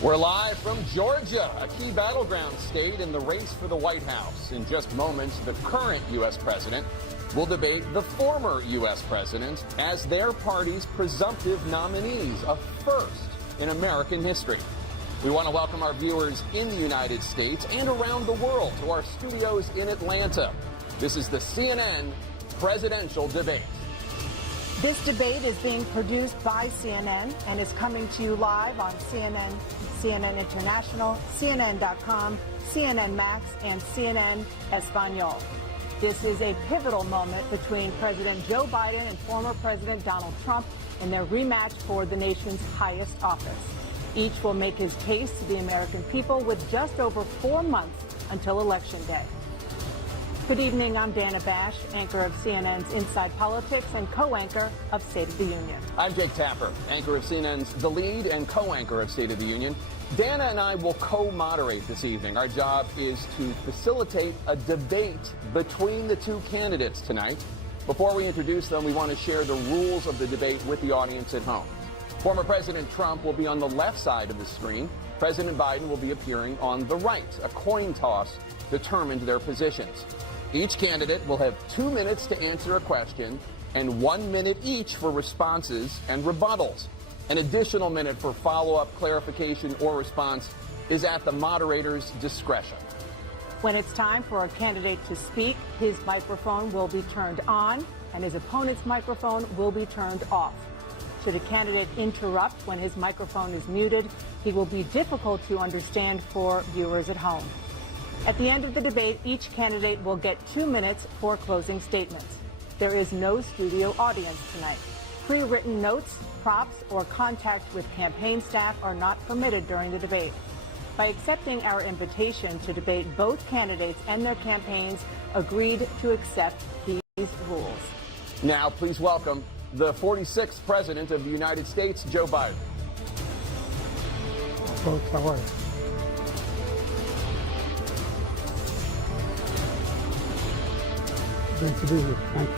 We're live from Georgia, a key battleground state in the race for the White House. In just moments, the current U.S. president will debate the former U.S. president as their party's presumptive nominees, a first in American history. We want to welcome our viewers in the United States and around the world to our studios in Atlanta. This is the CNN presidential debate. This debate is being produced by CNN and is coming to you live on CNN, CNN International, CNN.com, CNN Max, and CNN Espanol. This is a pivotal moment between President Joe Biden and former President Donald Trump in their rematch for the nation's highest office. Each will make his case to the American people with just over 4 months until Election Day. Good evening, I'm Dana Bash, anchor of CNN's Inside Politics and co-anchor of State of the Union. I'm Jake Tapper, anchor of CNN's The Lead and co-anchor of State of the Union. Dana and I will co-moderate this evening. Our job is to facilitate a debate between the two candidates tonight. Before we introduce them, we want to share the rules of the debate with the audience at home. Former President Trump will be on the left side of the screen. President Biden will be appearing on the right. A coin toss determined their positions. Each candidate will have 2 minutes to answer a question and 1 minute each for responses and rebuttals. An additional minute for follow-up, clarification, or response is at the moderator's discretion. When it's time for a candidate to speak, his microphone will be turned on and his opponent's microphone will be turned off. Should a candidate interrupt when his microphone is muted, he will be difficult to understand for viewers at home. At the end of the debate, each candidate will get 2 minutes for closing statements. There is no studio audience tonight. Pre-written notes, props, or contact with campaign staff are not permitted during the debate. By accepting our invitation to debate, both candidates and their campaigns agreed to accept these rules. Now, please welcome the 46th President of the United States, Joe Biden. Folks, how are you? Great to be here. Thank you.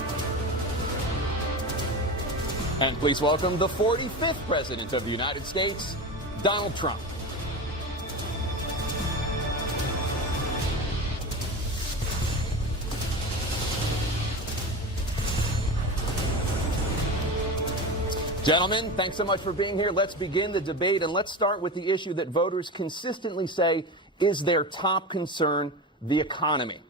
And please welcome the 45th President of the United States, Donald Trump. Gentlemen, thanks so much for being here. Let's begin the debate, and let's start with the issue that voters consistently say is their top concern, the economy.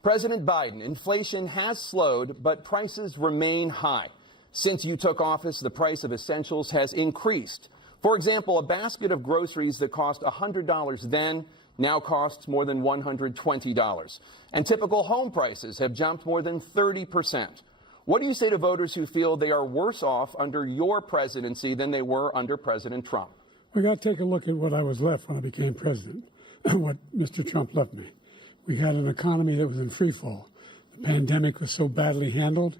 President Biden, inflation has slowed, but prices remain high. Since you took office, the price of essentials has increased. For example, a basket of groceries that cost $100 then now costs more than $120. And typical home prices have jumped more than 30%. What do you say to voters who feel they are worse off under your presidency than they were under President Trump? We got to take a look at what I was left when I became president, what Mr. Trump left me. We had an economy that was in free fall. The pandemic was so badly handled.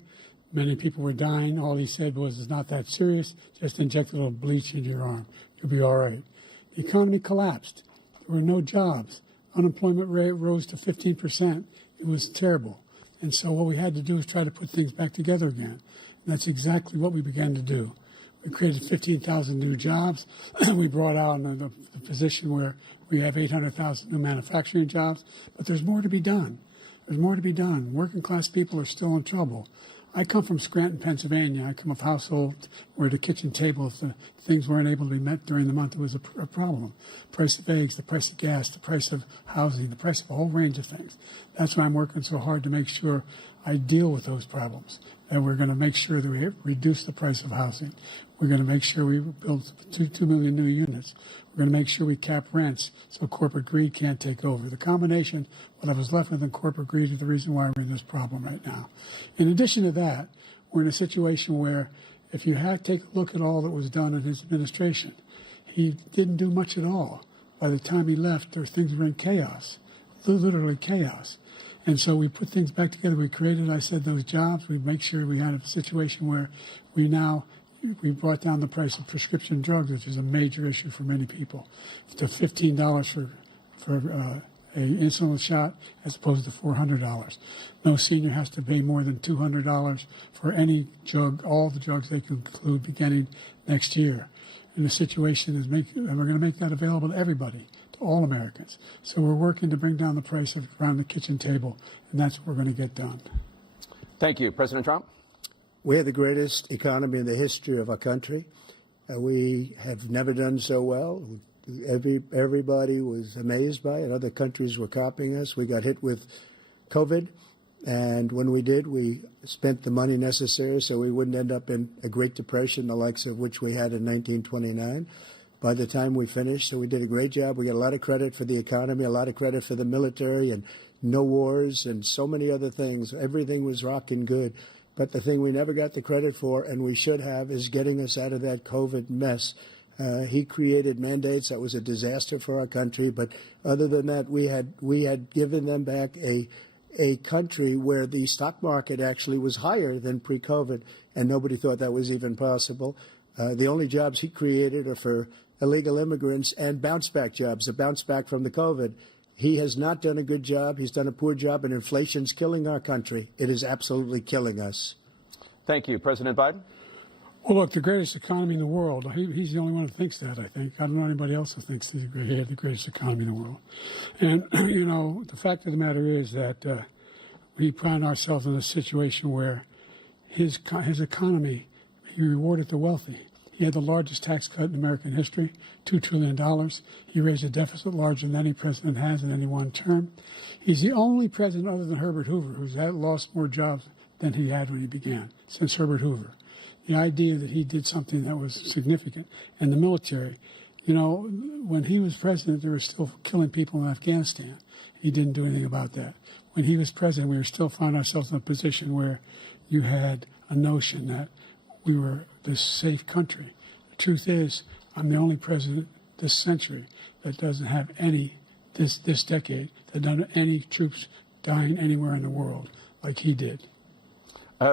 Many people were dying. All he said was, it's not that serious. Just inject a little bleach into your arm. You'll be all right. The economy collapsed. There were no jobs. Unemployment rate rose to 15%. It was terrible. And so what we had to do is try to put things back together again. And that's exactly what we began to do. We created 15,000 new jobs. We brought out the position where we have 800,000 new manufacturing jobs. But there's more to be done. There's more to be done. Working class people are still in trouble. I come from Scranton, Pennsylvania. I come of households where the kitchen table, if the things weren't able to be met during the month, it was a problem. The price of eggs, the price of gas, the price of housing, the price of a whole range of things. That's why I'm working so hard to make sure I deal with those problems. And we're going to make sure that we reduce the price of housing. We're going to make sure we build 2 million new units. We're going to make sure we cap rents so corporate greed can't take over. The combination, what I was left with in corporate greed, is the reason why we're in this problem right now. In addition to that, we're in a situation where if you take a look at all that was done in his administration, he didn't do much at all. By the time he left, things were in chaos, literally chaos. And so we put things back together. We created, I said, those jobs. We make sure we had a situation where we brought down the price of prescription drugs, which is a major issue for many people, to $15 for an insulin shot as opposed to $400. No senior has to pay more than $200 for any drug, all the drugs they can include beginning next year. in a situation and we're going to make that available to everybody, to all Americans. So we're working to bring down the price around the kitchen table, and that's what we're going to get done. Thank you. President Trump? We have the greatest economy in the history of our country. We have never done so well. Everybody was amazed by it. Other countries were copying us. We got hit with COVID, and when we did, we spent the money necessary so we wouldn't end up in a Great Depression, the likes of which we had in 1929. By the time we finished, so we did a great job. We got a lot of credit for the economy, a lot of credit for the military, and no wars, and so many other things. Everything was rocking good. But the thing we never got the credit for, and we should have, is getting us out of that COVID mess. He created mandates that was a disaster for our country. But other than that, we had given them back a country where the stock market actually was higher than pre-COVID, and nobody thought that was even possible. The only jobs he created are for illegal immigrants and bounce-back jobs, a bounce back from the COVID. He has not done a good job. He's done a poor job, and inflation's killing our country. It is absolutely killing us. Thank you. President Biden? Well, look, the greatest economy in the world, he's the only one who thinks that, I think. I don't know anybody else who thinks he had the greatest economy in the world. And, you know, the fact of the matter is that we found ourselves in a situation where his economy, he rewarded the wealthy. He had the largest tax cut in American history, $2 trillion. He raised a deficit larger than any president has in any one term. He's the only president other than Herbert Hoover who's lost more jobs than he had when he began, since Herbert Hoover. The idea that he did something that was significant. And the military, you know, when he was president, they were still killing people in Afghanistan. He didn't do anything about that. When he was president, we were still finding ourselves in a position where you had a notion that we were this safe country. The truth is, I'm the only president this century that doesn't have this decade, that doesn't have any troops dying anywhere in the world like he did.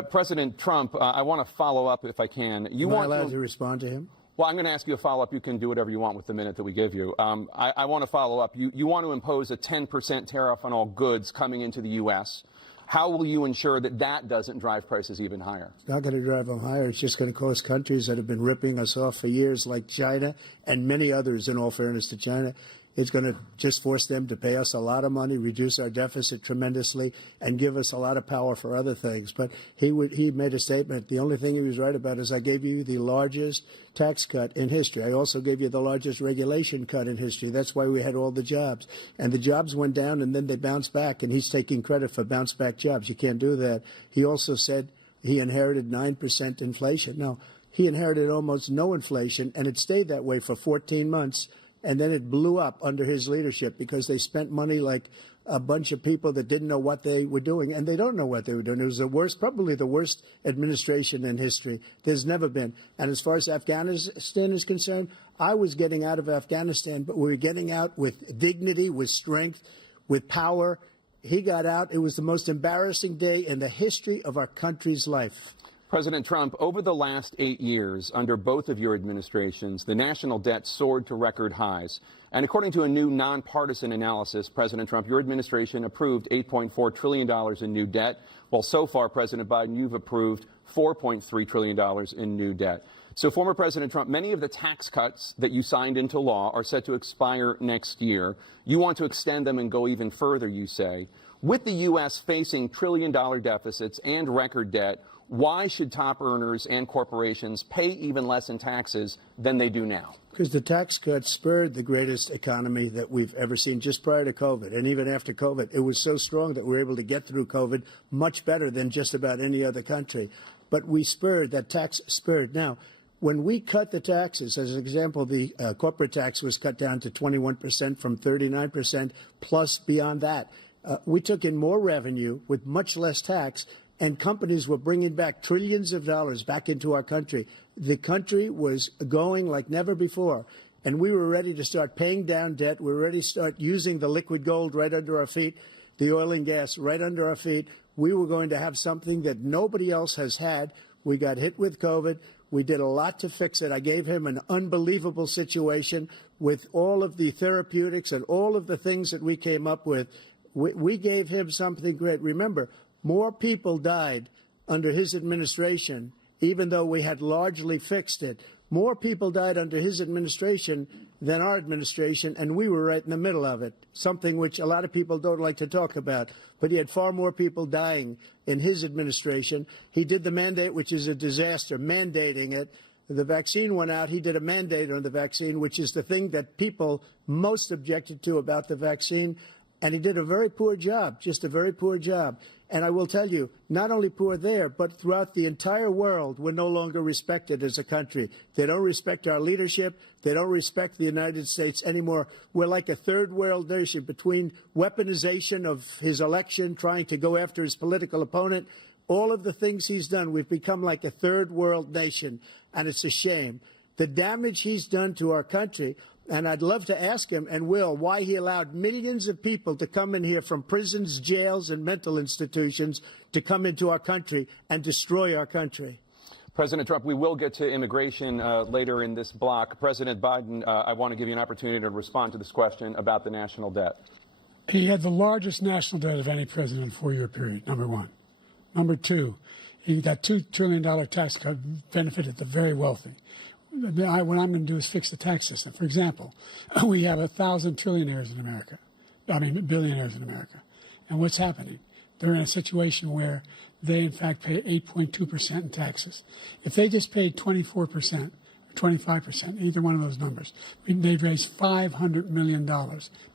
President Trump, I want to follow up if I can. Am I allowed to respond to him? Well, I'm going to ask you a follow-up. You can do whatever you want with the minute that we give you. I want to follow up. You want to impose a 10% tariff on all goods coming into the U.S. How will you ensure that that doesn't drive prices even higher? It's not going to drive them higher. It's just going to cost countries that have been ripping us off for years, like China and many others, in all fairness to China. It's going to just force them to pay us a lot of money, reduce our deficit tremendously, and give us a lot of power for other things. But he made a statement. The only thing he was right about is I gave you the largest tax cut in history. I also gave you the largest regulation cut in history. That's why we had all the jobs. And the jobs went down, and then they bounced back, and he's taking credit for bounce-back jobs. You can't do that. He also said he inherited 9% inflation. No, he inherited almost no inflation, and it stayed that way for 14 months. And then it blew up under his leadership because they spent money like a bunch of people that didn't know what they were doing. And they don't know what they were doing. It was the worst, probably the worst administration in history. There's never been. And as far as Afghanistan is concerned, I was getting out of Afghanistan, but we were getting out with dignity, with strength, with power. He got out. It was the most embarrassing day in the history of our country's life. President Trump, over the last 8 years, under both of your administrations, the national debt soared to record highs. And according to a new nonpartisan analysis, President Trump, your administration approved $8.4 trillion in new debt, while so far, President Biden, you've approved $4.3 trillion in new debt. So, former President Trump, many of the tax cuts that you signed into law are set to expire next year. You want to extend them and go even further, you say. With the U.S. facing trillion-dollar deficits and record debt, why should top earners and corporations pay even less in taxes than they do now? Because the tax cuts spurred the greatest economy that we've ever seen just prior to COVID. And even after COVID, it was so strong that we were able to get through COVID much better than just about any other country. But we spurred, that tax spurred. Now, when we cut the taxes, as an example, the corporate tax was cut down to 21% from 39%, plus beyond that. We took in more revenue with much less tax, and companies were bringing back trillions of dollars back into our country. The country was going like never before, and we were ready to start paying down debt. We were ready to start using the liquid gold right under our feet, the oil and gas right under our feet. We were going to have something that nobody else has had. We got hit with COVID. We did a lot to fix it. I gave him an unbelievable situation with all of the therapeutics and all of the things that we came up with. We gave him something great. Remember, more people died under his administration, even though we had largely fixed it. More people died under his administration than our administration, and we were right in the middle of it, something which a lot of people don't like to talk about. But he had far more people dying in his administration. He did the mandate, which is a disaster, mandating it. The vaccine went out. He did a mandate on the vaccine, which is the thing that people most objected to about the vaccine. And he did a very poor job, just a very poor job. And I will tell you, not only poor there, but throughout the entire world, we're no longer respected as a country. They don't respect our leadership. They don't respect the United States anymore. We're like a third world nation between weaponization of his election, trying to go after his political opponent, all of the things he's done. We've become like a third world nation, and it's a shame. The damage he's done to our country. And I'd love to ask him, and will, why he allowed millions of people to come in here from prisons, jails, and mental institutions to come into our country and destroy our country. President Trump, we will get to immigration later in this block. President Biden, I want to give you an opportunity to respond to this question about the national debt. He had the largest national debt of any president in a four-year period, number one. Number two, that $2 trillion tax cut benefited the very wealthy. What I'm going to do is fix the tax system. For example, we have 1,000 trillionaires in America, billionaires in America. And what's happening? They're in a situation where they, in fact, pay 8.2% in taxes. If they just paid 24%, 25%, either one of those numbers, they'd raise $500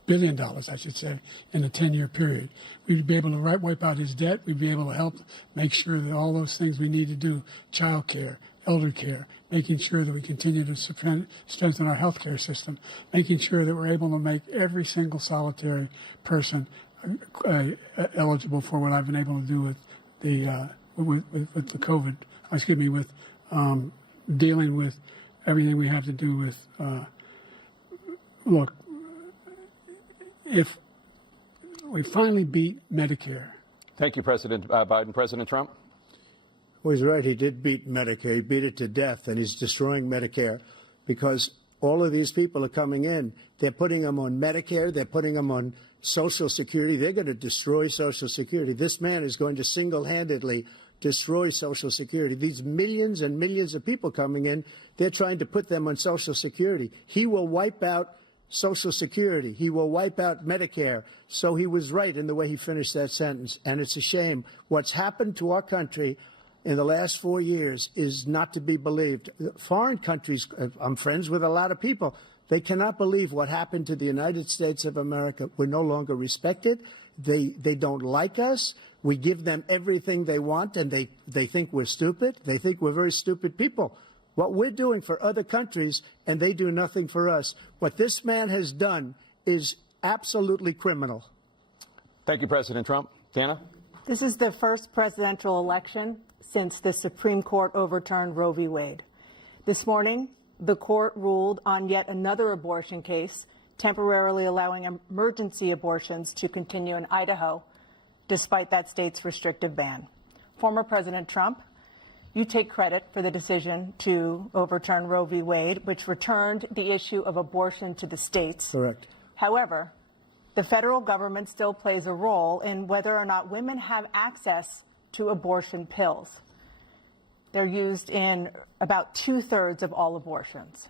billion, I should say, in a 10-year period. We'd be able to wipe out his debt. We'd be able to help make sure that all those things we need to do, child care, elder care, making sure that we continue to strengthen our health care system, making sure that we're able to make every single solitary person eligible for what I've been able to do with the with the COVID, with dealing with everything we have to do with, look, if we finally beat Medicare. Thank you, President Biden. President Trump? Well, he's right. He did beat Medicare. He beat it to death, and he's destroying Medicare because all of these people are coming in. They're putting them on Medicare. They're putting them on Social Security. They're going to destroy Social Security. This man is going to single-handedly destroy Social Security. These millions and millions of people coming in, they're trying to put them on Social Security. He will wipe out Social Security. He will wipe out Medicare. So he was right in the way he finished that sentence. And it's a shame. What's happened to our country in the last 4 years is not to be believed. Foreign countries, I'm friends with a lot of people, they cannot believe what happened to the United States of America. We're no longer respected. They don't like us. We give them everything they want, and they think we're stupid. They think we're very stupid people. What we're doing for other countries, and they do nothing for us. What this man has done is absolutely criminal. Thank you, President Trump. Dana? This is the first presidential election since the Supreme Court overturned Roe v. Wade. This morning, the court ruled on yet another abortion case, temporarily allowing emergency abortions to continue in Idaho, despite that state's restrictive ban. Former President Trump, you take credit for the decision to overturn Roe v. Wade, which returned the issue of abortion to the states. Correct. However, the federal government still plays a role in whether or not women have access to abortion pills. They're used in about 2/3 of all abortions.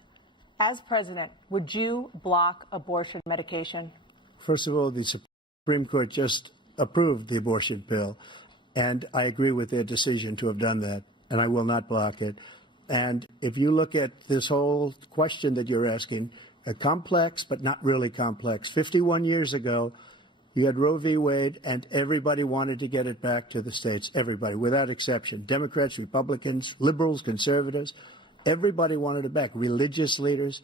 As president, would you block abortion medication? First of all, the Supreme Court just approved the abortion pill, and I agree with their decision to have done that, and I will not block it. And if you look at this whole question that you're asking, complex but not really complex. 51 years ago, you had Roe v. Wade, and everybody wanted to get it back to the states. Everybody, without exception. Democrats, Republicans, liberals, conservatives. Everybody wanted it back. Religious leaders.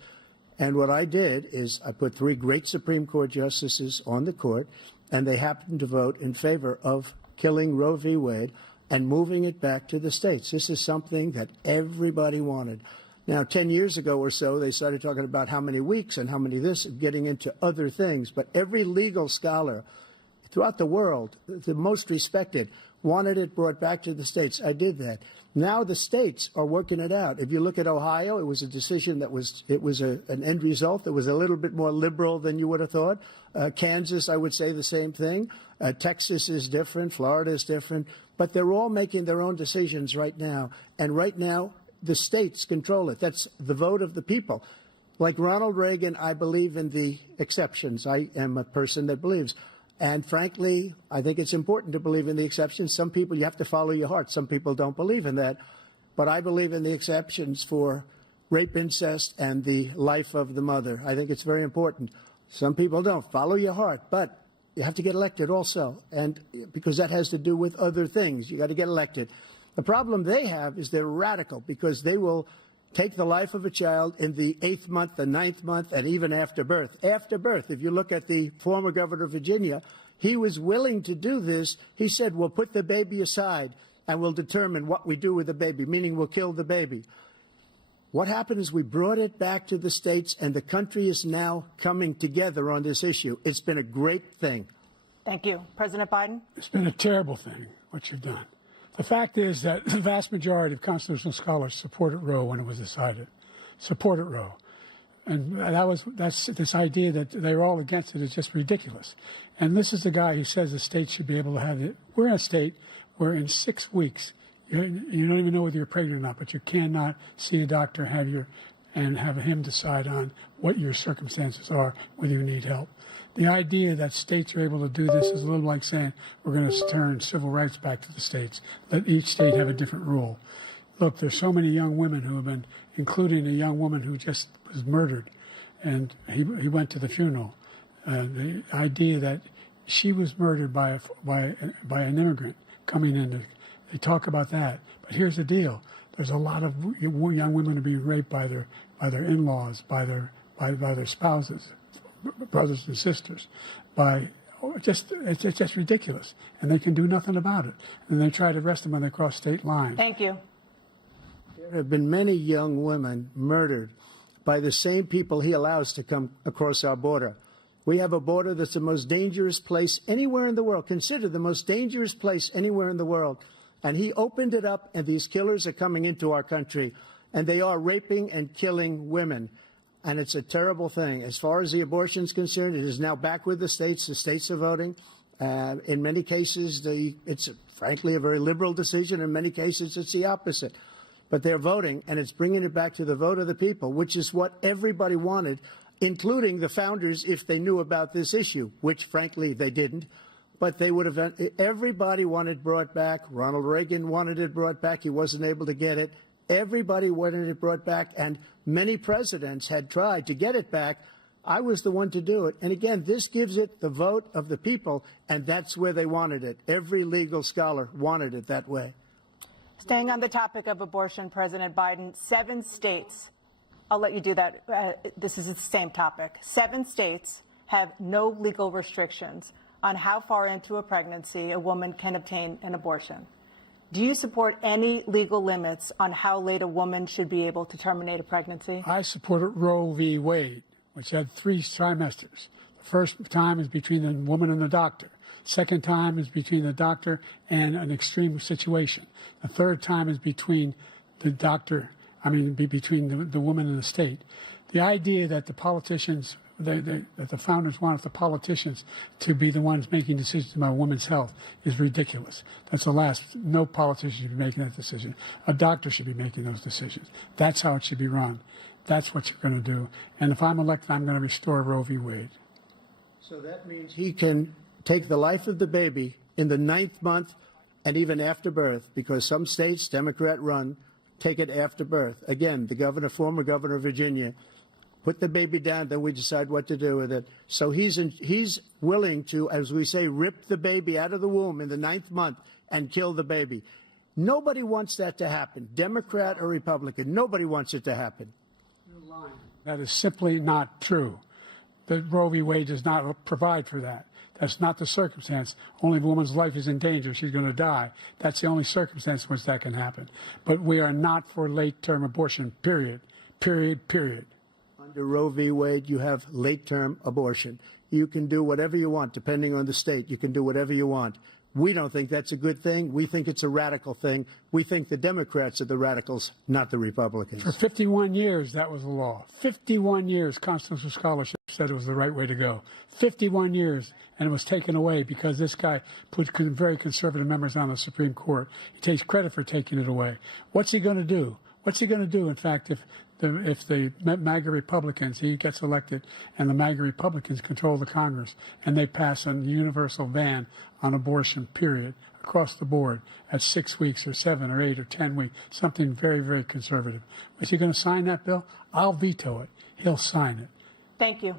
And what I did is I put 3 great Supreme Court justices on the court, and they happened to vote in favor of killing Roe v. Wade and moving it back to the states. This is something that everybody wanted. Now, 10 years ago or so, they started talking about how many weeks and how many this, getting into other things. But every legal scholar throughout the world, the most respected, wanted it brought back to the states. I did that. Now the states are working it out. If you look at Ohio, it was a decision that was an end result that was a little bit more liberal than you would have thought. Kansas, I would say the same thing. Texas is different. Florida is different. But they're all making their own decisions right now. And right now, the states control it. That's the vote of the people. Like Ronald Reagan, I believe in the exceptions. I am a person that believes. And frankly, I think it's important to believe in the exceptions. Some people, you have to follow your heart. Some people don't believe in that. But I believe in the exceptions for rape, incest, and the life of the mother. I think it's very important. Some people don't. Follow your heart. But you have to get elected also. And because that has to do with other things. You got to get elected. The problem they have is they're radical because they will take the life of a child in the 8th month, the 9th month, and even after birth. After birth, if you look at the former governor of Virginia, he was willing to do this. He said, we'll put the baby aside and we'll determine what we do with the baby, meaning we'll kill the baby. What happened is we brought it back to the states, and the country is now coming together on this issue. It's been a great thing. Thank you. President Biden? It's been a terrible thing, what you've done. The fact is that the vast majority of constitutional scholars supported Roe when it was decided. Supported Roe. And that's this idea that they were all against it is just ridiculous. And this is the guy who says the state should be able to have it. We're in a state where in 6 weeks, you don't even know whether you're pregnant or not, but you cannot see a doctor and have him decide on what your circumstances are, whether you need help. The idea that states are able to do this is a little like saying we're going to turn civil rights back to the states. Let each state have a different rule. Look, there's so many young women who have been, including a young woman who just was murdered, and he went to the funeral. The idea that she was murdered by an immigrant coming in, they talk about that. But here's the deal: there's a lot of young women who are being raped by their in-laws, by their spouses, brothers and sisters, it's just ridiculous, and they can do nothing about it. And they try to arrest them when they cross state lines. Thank you. There have been many young women murdered by the same people he allows to come across our border. We have a border that's the most dangerous place anywhere in the world, considered the most dangerous place anywhere in the world. And he opened it up, and these killers are coming into our country, and they are raping and killing women. And it's a terrible thing. As far as the abortion is concerned, it is now back with the states. The states are voting. In many cases, it's frankly a very liberal decision. In many cases, it's the opposite. But they're voting, and it's bringing it back to the vote of the people, which is what everybody wanted, including the founders, if they knew about this issue, which, frankly, they didn't. But they would have. Everybody wanted brought back. Ronald Reagan wanted it brought back. He wasn't able to get it. Everybody wanted it brought back, and many presidents had tried to get it back. I was the one to do it. And again, this gives it the vote of the people, and that's where they wanted it. Every legal scholar wanted it that way. Staying on the topic of abortion, President Biden, 7 states, I'll let you do that. This is the same topic. 7 states have no legal restrictions on how far into a pregnancy a woman can obtain an abortion. Do you support any legal limits on how late a woman should be able to terminate a pregnancy? I supported Roe v. Wade, which had 3 trimesters. The first time is between the woman and the doctor. Second time is between the doctor and an extreme situation. The third time is between the doctor, between the woman and the state. The idea that the politicians, that the founders wanted the politicians to be the ones making decisions about women's health is ridiculous. That's the last. No politician should be making that decision. A doctor should be making those decisions. That's how it should be run. That's what you're going to do. And if I'm elected, I'm going to restore Roe v. Wade. So that means he can take the life of the baby in the 9th month and even after birth, because some states, Democrat run, take it after birth. Again, the former governor of Virginia, put the baby down, then we decide what to do with it. So he's willing to, as we say, rip the baby out of the womb in the 9th month and kill the baby. Nobody wants that to happen, Democrat or Republican. Nobody wants it to happen. You're lying. That is simply not true. The Roe v. Wade does not provide for that. That's not the circumstance. Only if a woman's life is in danger, she's going to die. That's the only circumstance in which that can happen. But we are not for late-term abortion, period. Period, period. Under Roe v. Wade, you have late-term abortion. You can do whatever you want, depending on the state. You can do whatever you want. We don't think that's a good thing. We think it's a radical thing. We think the Democrats are the radicals, not the Republicans. For 51 years, that was the law. 51 years, constitutional scholarship said it was the right way to go. 51 years, and it was taken away because this guy put very conservative members on the Supreme Court. He takes credit for taking it away. What's he going to do? What's he going to do, in fact, if the MAGA Republicans, he gets elected, and the MAGA Republicans control the Congress, and they pass a universal ban on abortion, period, across the board at 6 weeks or 7 or 8 or 10 weeks, something very, very conservative. Is he going to sign that bill? I'll veto it. He'll sign it. Thank you.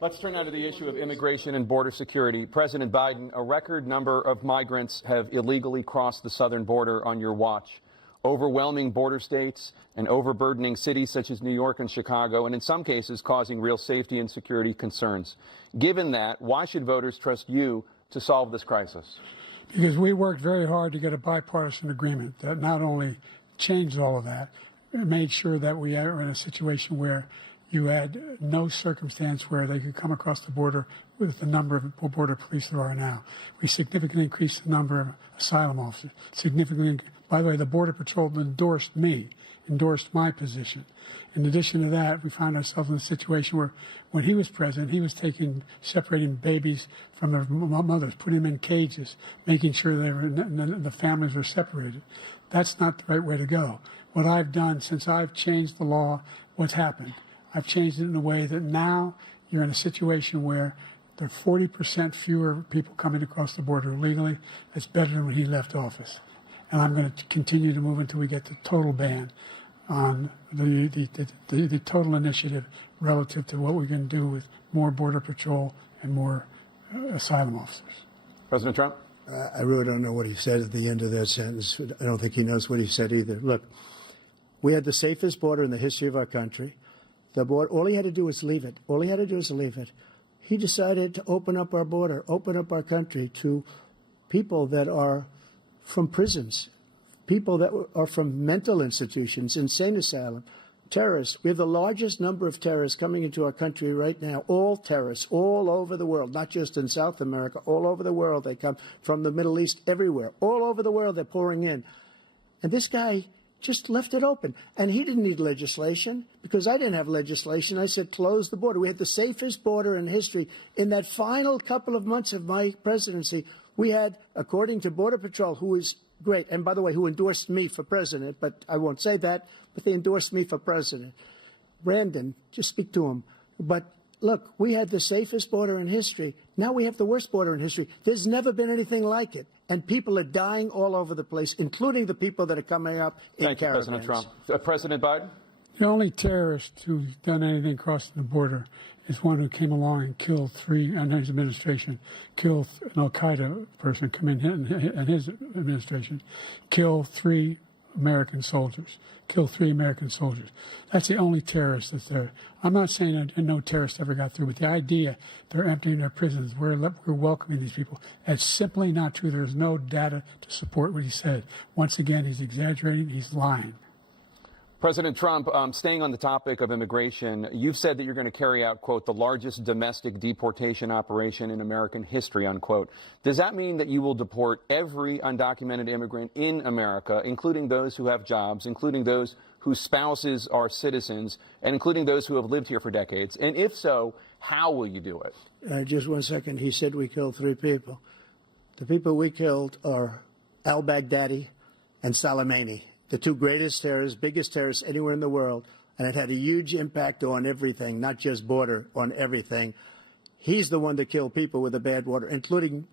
Let's turn now to the issue of immigration and border security. President Biden, a record number of migrants have illegally crossed the southern border on your watch. Overwhelming border states and overburdening cities such as New York and Chicago, and in some cases causing real safety and security concerns. Given that, why should voters trust you to solve this crisis? Because we worked very hard to get a bipartisan agreement that not only changed all of that, it made sure that we are in a situation where you had no circumstance where they could come across the border with the number of border police there are now. We significantly increased the number of asylum officers. By the way, the Border Patrol endorsed my position. In addition to that, we found ourselves in a situation where when he was president, he was separating babies from their mothers, putting them in cages, making sure the families were separated. That's not the right way to go. What I've done since I've changed the law, what's happened? I've changed it in a way that now you're in a situation where there are 40% fewer people coming across the border illegally. That's better than when he left office. And I'm going to continue to move until we get the total ban on the total initiative relative to what we can do with more Border Patrol and more asylum officers. President Trump? I really don't know what he said at the end of that sentence. I don't think he knows what he said either. Look, we had the safest border in the history of our country. The border, all he had to do was leave it. All he had to do was leave it. He decided to open up our border, open up our country to people that are from prisons, people that are from mental institutions, insane asylum, terrorists. We have the largest number of terrorists coming into our country right now, all terrorists, all over the world, not just in South America, all over the world. They come from the Middle East, everywhere. All over the world, they're pouring in. And this guy just left it open. And he didn't need legislation because I didn't have legislation. I said, close the border. We had the safest border in history. In that final couple of months of my presidency, we had, according to Border Patrol, who is great, and by the way, who endorsed me for president, but I won't say that, but they endorsed me for president. Brandon, just speak to him. But look, we had the safest border in history. Now we have the worst border in history. There's never been anything like it. And people are dying all over the place, including the people that are coming up in caravans. Thank you, President Trump. President Biden? The only terrorist who's done anything crossing the border is one who came along and killed three, under his administration, killed an al-Qaeda person come in his administration, killed 3 American soldiers. That's the only terrorist that's there. I'm not saying that no terrorist ever got through, but the idea they're emptying their prisons, we're welcoming these people, that's simply not true. There's no data to support what he said. Once again, he's exaggerating, he's lying. President Trump, staying on the topic of immigration, you've said that you're going to carry out, quote, the largest domestic deportation operation in American history, unquote. Does that mean that you will deport every undocumented immigrant in America, including those who have jobs, including those whose spouses are citizens, and including those who have lived here for decades? And if so, how will you do it? Just 1 second. He said we killed 3 people. The people we killed are al-Baghdadi and Soleimani, the 2 greatest terrorists, biggest terrorists anywhere in the world, and it had a huge impact on everything, not just border, on everything. He's the one that killed people with the bad water, including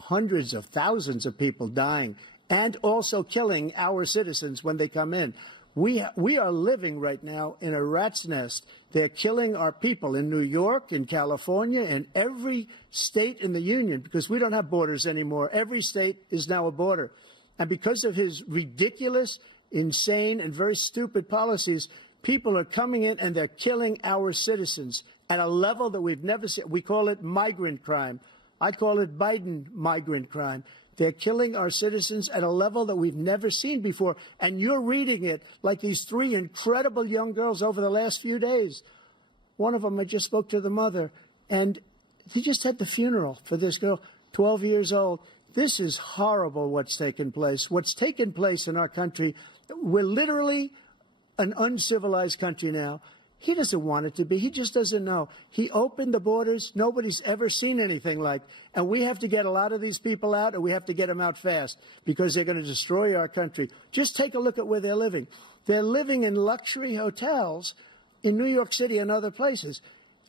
hundreds of thousands of people dying, and also killing our citizens when they come in. We are living right now in a rat's nest. They're killing our people in New York, in California, in every state in the union, because we don't have borders anymore. Every state is now a border. And because of his ridiculous, insane, and very stupid policies, people are coming in and they're killing our citizens at a level that we've never seen. We call it migrant crime. I call it Biden migrant crime. They're killing our citizens at a level that we've never seen before. And you're reading it like these 3 incredible young girls over the last few days. One of them, I just spoke to the mother, and he just had the funeral for this girl, 12 years old. This is horrible what's taken place. What's taken place in our country, we're literally an uncivilized country now. He doesn't want it to be. He just doesn't know. He opened the borders. Nobody's ever seen anything like. And we have to get a lot of these people out, and we have to get them out fast because they're going to destroy our country. Just take a look at where they're living. They're living in luxury hotels in New York City and other places.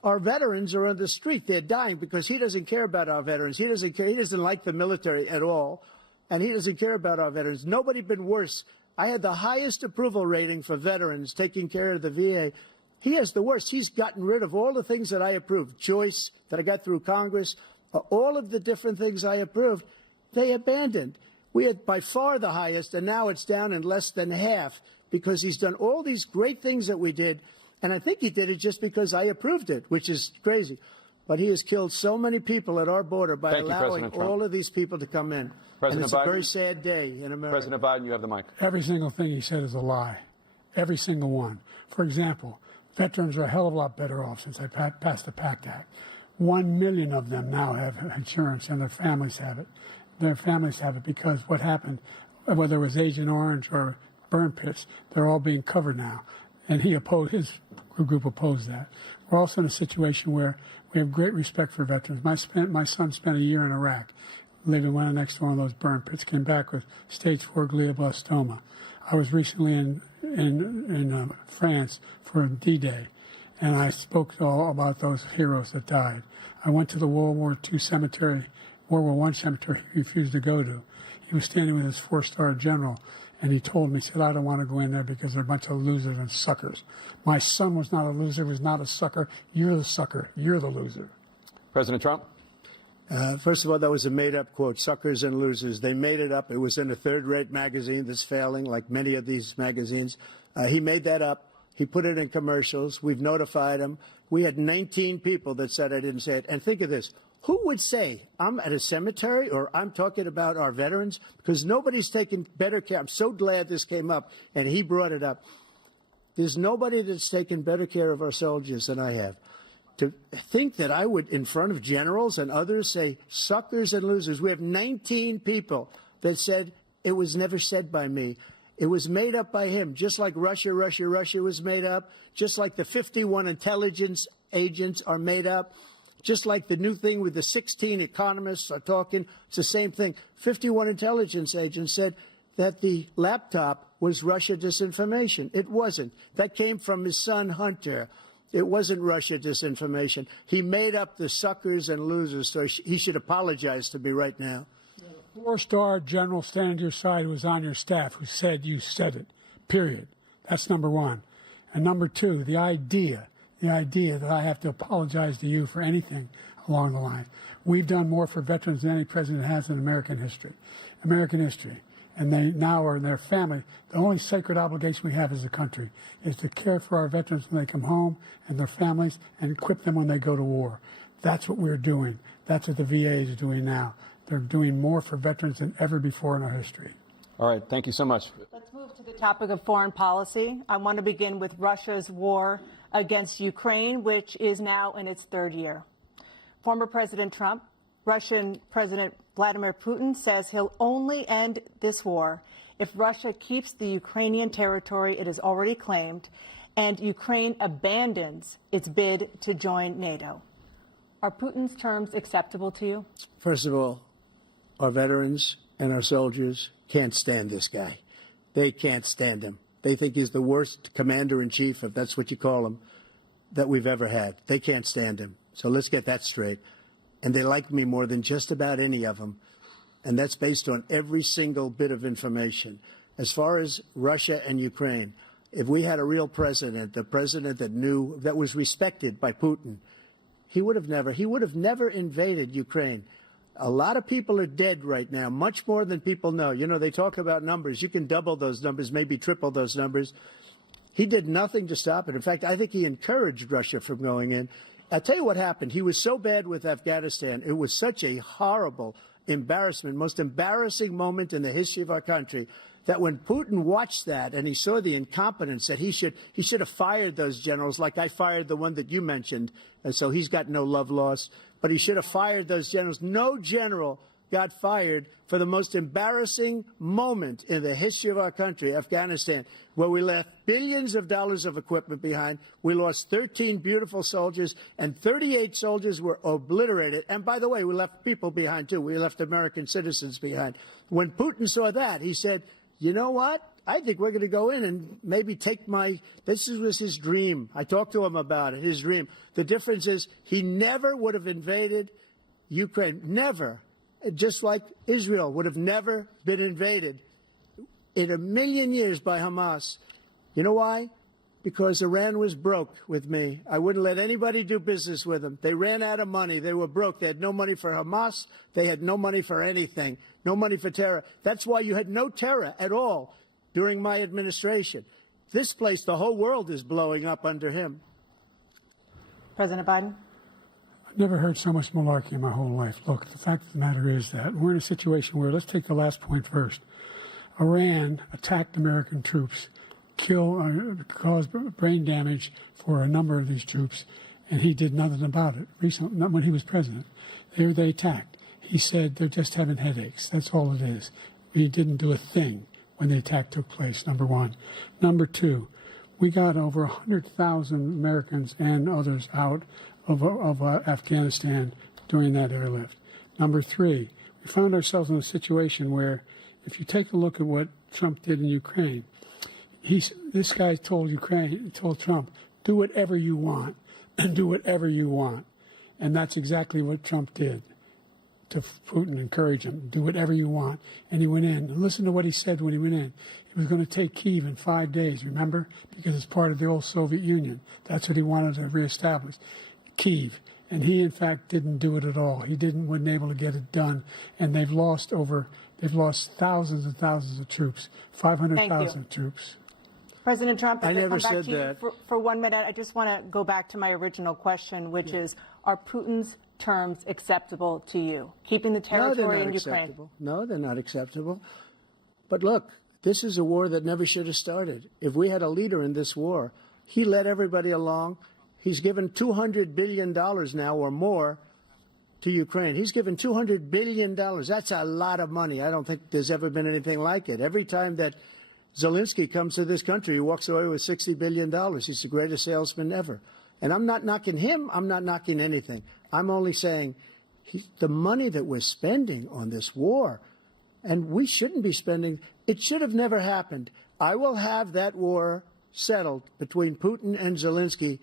Our veterans are on the street. They're dying because he doesn't care about our veterans. He doesn't care. He doesn't like the military at all, and he doesn't care about our veterans. Nobody been worse. I had the highest approval rating for veterans taking care of the VA. He has the worst. He's gotten rid of all the things that I approved, choice that I got through Congress, all of the different things I approved, they abandoned. We had by far the highest, and now it's down in less than half because he's done all these great things that we did. And I think he did it just because I approved it, which is crazy. But he has killed so many people at our border by allowing all of these people to come in. And it's a very sad day in America. President Biden, you have the mic. Every single thing he said is a lie. Every single one. For example, veterans are a hell of a lot better off since I passed the PACT Act. 1 million of them now have insurance, and their families have it. Their families have it because what happened, whether it was Agent Orange or burn pits, they're all being covered now. And his group opposed that. We're also in a situation where we have great respect for veterans. My son spent a year in Iraq, living right next to one of those burn pits, came back with stage 4 glioblastoma. I was recently in France for D-Day, and I spoke all about those heroes that died. I went to the World War I cemetery he refused to go to. He was standing with his 4-star general, and he told me, he said, I don't want to go in there because they're a bunch of losers and suckers. My son was not a loser, was not a sucker. You're the sucker. You're the loser. President Trump? First of all, that was a made-up quote, suckers and losers. They made it up. It was in a third-rate magazine that's failing, like many of these magazines. He made that up. He put it in commercials. We've notified him. We had 19 people that said I didn't say it. And think of this. Who would say I'm at a cemetery or I'm talking about our veterans? Because nobody's taken better care. I'm so glad this came up, and he brought it up. There's nobody that's taken better care of our soldiers than I have. To think that I would, in front of generals and others, say suckers and losers. We have 19 people that said it was never said by me. It was made up by him, just like Russia was made up, just like the 51 intelligence agents are made up, just like the new thing with the 16 economists are talking. It's the same thing. 51 intelligence agents said that the laptop was Russia disinformation. It wasn't. That came from his son, Hunter. It wasn't Russia disinformation. He made up the suckers and losers, so he should apologize to me right now. 4-star general standing to your side who was on your staff who said you said it, period. That's number one. And number two, the idea that I have to apologize to you for anything along the line. We've done more for veterans than any president has in American history. And they now are in their family. The only sacred obligation we have as a country is to care for our veterans when they come home and their families and equip them when they go to war. That's what we're doing. That's what the VA is doing now. They're doing more for veterans than ever before in our history. All right. Thank you so much. Let's move to the topic of foreign policy. I want to begin with Russia's war against Ukraine, which is now in its 3rd year. Former President Trump, Russian President Vladimir Putin says he'll only end this war if Russia keeps the Ukrainian territory it has already claimed and Ukraine abandons its bid to join NATO. Are Putin's terms acceptable to you? First of all, our veterans and our soldiers can't stand this guy. They can't stand him. They think he's the worst commander-in-chief, if that's what you call him, that we've ever had. They can't stand him. So let's get that straight. And they like me more than just about any of them. And that's based on every single bit of information. As far as Russia and Ukraine, if we had a real president, a president that knew, that was respected by Putin, he would have never invaded Ukraine. A lot of people are dead right now, much more than people know. You know, they talk about numbers. You can double those numbers, maybe triple those numbers. He did nothing to stop it. In fact, I think he encouraged Russia from going in. I'll tell you what happened. He was so bad with Afghanistan. It was such a horrible embarrassment, most embarrassing moment in the history of our country, that when Putin watched that and he saw the incompetence, that he should have fired those generals, like I fired the one that you mentioned, and so he's got no love lost. But he should have fired those generals. No general got fired for the most embarrassing moment in the history of our country, Afghanistan, where we left billions of dollars of equipment behind. We lost 13 beautiful soldiers, and 38 soldiers were obliterated. And by the way, we left people behind, too. We left American citizens behind. When Putin saw that, he said, you know what? I think we're going to go in and maybe take this was his dream. I talked to him about it, his dream. The difference is he never would have invaded Ukraine, never. Just like Israel would have never been invaded in a million years by Hamas. You know why? Because Iran was broke with me. I wouldn't let anybody do business with them. They ran out of money. They were broke. They had no money for Hamas. They had no money for anything, no money for terror. That's why you had no terror at all during my administration. This place, the whole world is blowing up under him. President Biden? I've never heard so much malarkey in my whole life. Look, the fact of the matter is that we're in a situation where, let's take the last point first. Iran attacked American troops, caused brain damage for a number of these troops, and he did nothing about it. Recently, not when he was president. They attacked. He said they're just having headaches. That's all it is. He didn't do a thing when the attack took place, number one. Number two, we got over 100,000 Americans and others out of Afghanistan during that airlift. Number three, we found ourselves in a situation where, if you take a look at what Trump did in Ukraine, this guy told Trump, do whatever you want, and do whatever you want. And that's exactly what Trump did to Putin, encourage him, do whatever you want. And he went in. And listen to what he said when he went in. He was going to take Kyiv in 5 days, remember? Because it's part of the old Soviet Union. That's what he wanted to reestablish, Kyiv. And he, in fact, didn't do it at all. He wasn't able to get it done. And they've lost thousands and thousands of troops, 500,000 troops. President Trump, I never come back said to you that. For 1 minute, I just want to go back to my original question, which is, are Putin's terms acceptable to you? Keeping the territory in Ukraine? Acceptable. No, they're not acceptable. But look, this is a war that never should have started. If we had a leader in this war, he led everybody along. He's given $200 billion now or more to Ukraine. He's given $200 billion. That's a lot of money. I don't think there's ever been anything like it. Every time that Zelensky comes to this country, he walks away with $60 billion. He's the greatest salesman ever. And I'm not knocking him. I'm not knocking anything. I'm only saying the money that we're spending on this war, and we shouldn't be spending, it should have never happened. I will have that war settled between Putin and Zelensky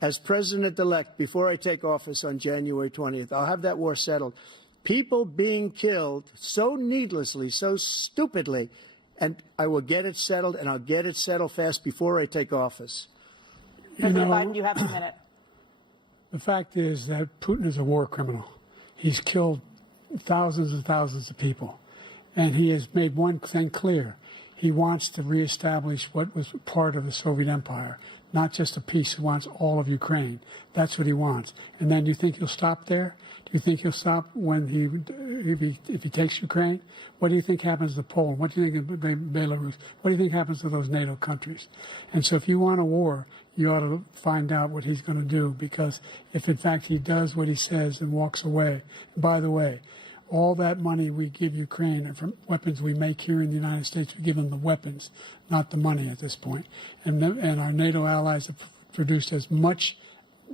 as president-elect before I take office on January 20th. I'll have that war settled. People being killed so needlessly, so stupidly, and I will get it settled, and I'll get it settled fast before I take office. President Biden, you have a minute. The fact is that Putin is a war criminal. He's killed thousands and thousands of people. And he has made one thing clear. He wants to reestablish what was part of the Soviet Empire, not just a piece. He wants all of Ukraine. That's what he wants. And then do you think he'll stop there? Do you think he'll stop when if he takes Ukraine? What do you think happens to Poland? What do you think of Belarus? What do you think happens to those NATO countries? And so if you want a war, you ought to find out what he's going to do, because if in fact he does what he says and walks away, and by the way, all that money we give Ukraine are from weapons we make here in the United States. We give them the weapons, not the money at this point. And our NATO allies have produced as much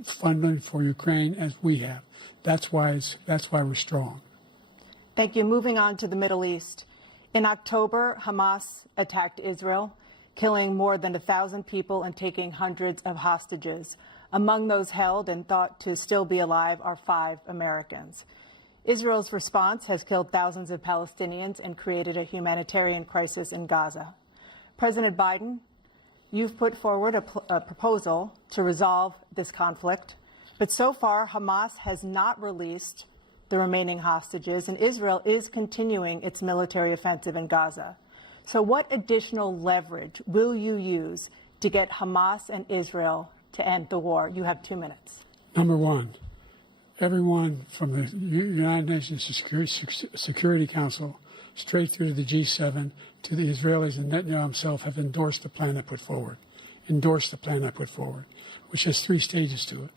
funding for Ukraine as we have. That's why we're strong. Thank you. Moving on to the Middle East. In October, Hamas attacked Israel, killing more than 1,000 people and taking hundreds of hostages. Among those held and thought to still be alive are 5 Americans. Israel's response has killed thousands of Palestinians and created a humanitarian crisis in Gaza. President Biden, you've put forward a proposal to resolve this conflict, but so far Hamas has not released the remaining hostages, and Israel is continuing its military offensive in Gaza. So what additional leverage will you use to get Hamas and Israel to end the war? You have 2 minutes. Number one, everyone from the United Nations Security Council straight through to the G7 to the Israelis and Netanyahu himself have endorsed the plan I put forward, which has 3 stages to it.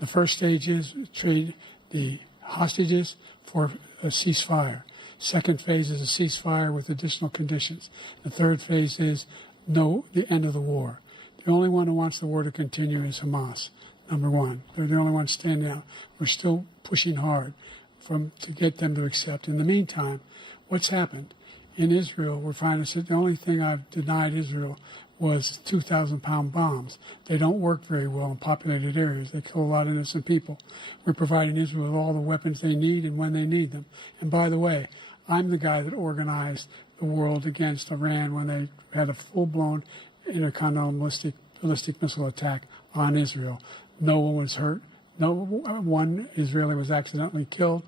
The first stage is trade the hostages for a ceasefire. Second phase is a ceasefire with additional conditions. The third phase is the end of the war. The only one who wants the war to continue is Hamas. Number one, they're the only ones standing out. We're still pushing hard to get them to accept. In the meantime, what's happened in Israel, we're finding that the only thing I've denied Israel was 2,000-pound bombs. They don't work very well in populated areas. They kill a lot of innocent people. We're providing Israel with all the weapons they need and when they need them. And by the way, I'm the guy that organized the world against Iran when they had a full-blown intercontinental ballistic missile attack on Israel. No one was hurt. No one Israeli was accidentally killed,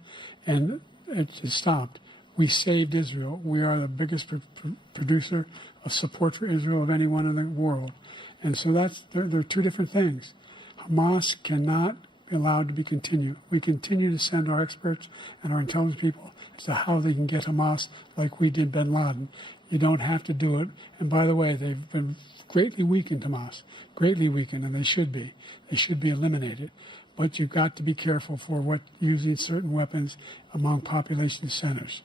and it just stopped. We saved Israel. We are the biggest producer of support for Israel of anyone in the world. And so they're two different things. Hamas cannot be allowed to be continued. We continue to send our experts and our intelligence people as to how they can get Hamas like we did bin Laden. You don't have to do it. And by the way, they've been greatly weakened, Hamas, greatly weakened, and they should be. They should be eliminated. But you've got to be careful for using certain weapons among population centers.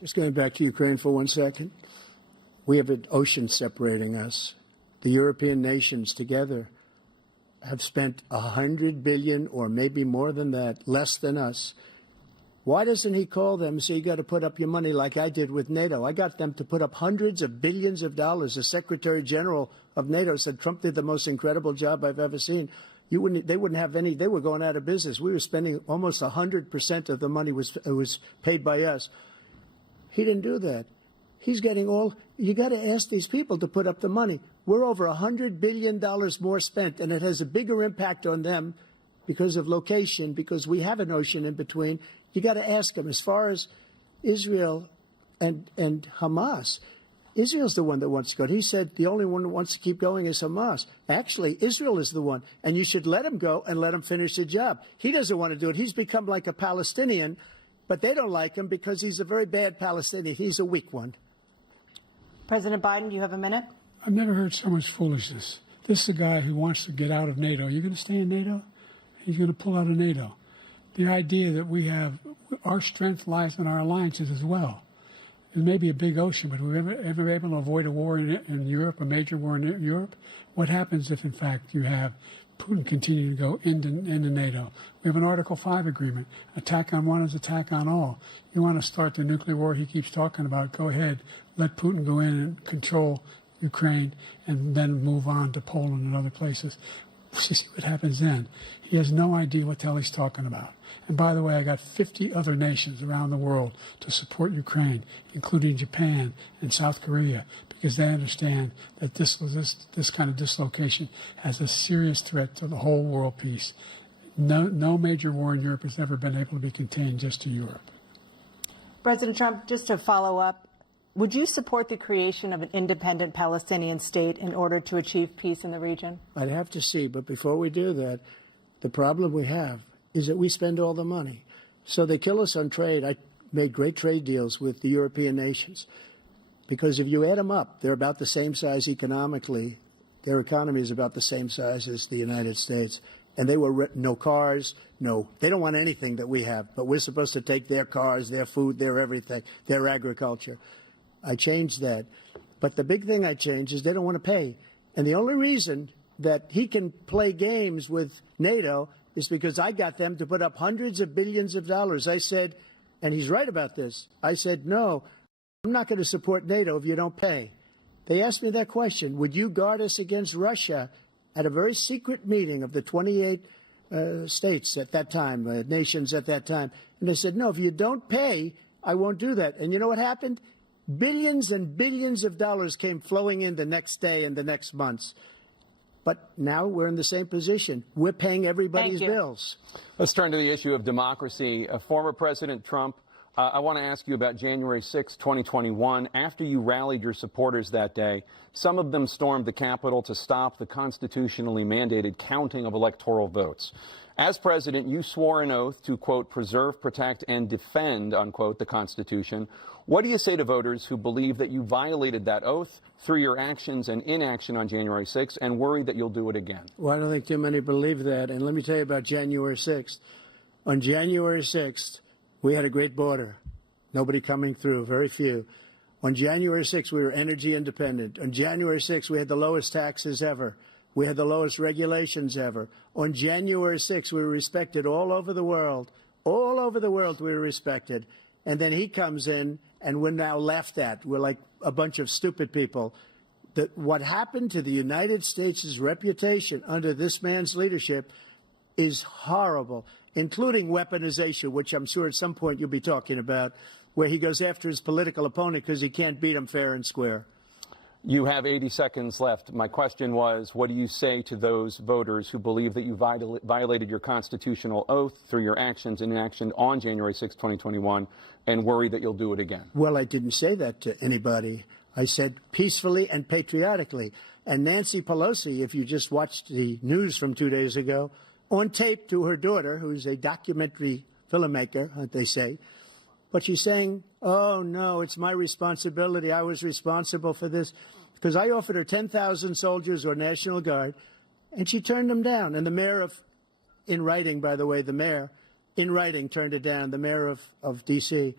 Just going back to Ukraine for 1 second. We have an ocean separating us. The European nations together have spent $100 billion, or maybe more than that, less than us. Why doesn't he call them and say, you got to put up your money like I did with NATO? I got them to put up hundreds of billions of dollars. The Secretary General of NATO said Trump did the most incredible job I've ever seen. They wouldn't have any. They were going out of business. We were spending almost 100% of the money was paid by us. He didn't do that. He's getting all. You got to ask these people to put up the money. We're over $100 billion more spent, and it has a bigger impact on them because of location, because we have an ocean in between. You got to ask them. As far as Israel and Hamas, Israel's the one that wants to go. He said the only one that wants to keep going is Hamas. Actually, Israel is the one, and you should let him go and let him finish the job. He doesn't want to do it. He's become like a Palestinian, but they don't like him because he's a very bad Palestinian. He's a weak one. President Biden, you have a minute. I've never heard so much foolishness. This is a guy who wants to get out of NATO. You're going to stay in NATO? He's going to pull out of NATO. The idea that we have, our strength lies in our alliances as well. It may be a big ocean, but we're ever able to avoid a war in Europe, a major war in Europe? What happens if, in fact, you have Putin continue to go into NATO? We have an Article 5 agreement. Attack on one is attack on all. You want to start the nuclear war he keeps talking about, go ahead. Let Putin go in and control Ukraine and then move on to Poland and other places. See what happens then. He has no idea what the hell he's talking about. And by the way, I got 50 other nations around the world to support Ukraine, including Japan and South Korea, because they understand that this kind of dislocation has a serious threat to the whole world peace. No major war in Europe has ever been able to be contained just to Europe. President Trump, just to follow up, would you support the creation of an independent Palestinian state in order to achieve peace in the region? I'd have to see, but before we do that, the problem we have is that we spend all the money. So they kill us on trade. I made great trade deals with the European nations because if you add them up, they're about the same size economically. Their economy is about the same size as the United States. And they were no cars, they don't want anything that we have, but we're supposed to take their cars, their food, their everything, their agriculture. I changed that. But the big thing I changed is they don't want to pay. And the only reason that he can play games with NATO is because I got them to put up hundreds of billions of dollars. I said, and he's right about this, I said, no, I'm not going to support NATO if you don't pay. They asked me that question, would you guard us against Russia at a very secret meeting of the 28 states at that time, nations at that time. And I said, no, if you don't pay, I won't do that. And you know what happened? Billions and billions of dollars came flowing in the next day and the next months. But now we're in the same position. We're paying everybody's bills. Let's turn to the issue of democracy. Former President Trump, I want to ask you about January 6, 2021. After you rallied your supporters that day, some of them stormed the Capitol to stop the constitutionally mandated counting of electoral votes. As president, you swore an oath to, quote, preserve, protect, and defend, unquote, the Constitution. What do you say to voters who believe that you violated that oath through your actions and inaction on January 6th and worry that you'll do it again? Well, I don't think too many believe that. And let me tell you about January 6th. On January 6th, we had a great border. Nobody coming through, very few. On January 6th, we were energy independent. On January 6th, we had the lowest taxes ever. We had the lowest regulations ever. On January 6th, we were respected all over the world. All over the world, we were respected. and then he comes in, and we're now laughed at. We're like a bunch of stupid people. That what happened to the United States' reputation under this man's leadership is horrible, including weaponization, which I'm sure at some point you'll be talking about, where he goes after his political opponent because he can't beat him fair and square. You have 80 seconds left. My question was, what do you say to those voters who believe that you violated your constitutional oath through your actions and inaction on January 6, 2021, and worry that you'll do it again? Well, I didn't say that to anybody. I said peacefully and patriotically. And Nancy Pelosi, if you just watched the news from 2 days ago, on tape to her daughter, who's a documentary filmmaker, they say, but she's saying, oh, no, it's my responsibility. I was responsible for this. Because I offered her 10,000 soldiers or National Guard, and she turned them down. And the mayor in writing, by the way, the mayor, in writing, turned it down, the mayor of D.C.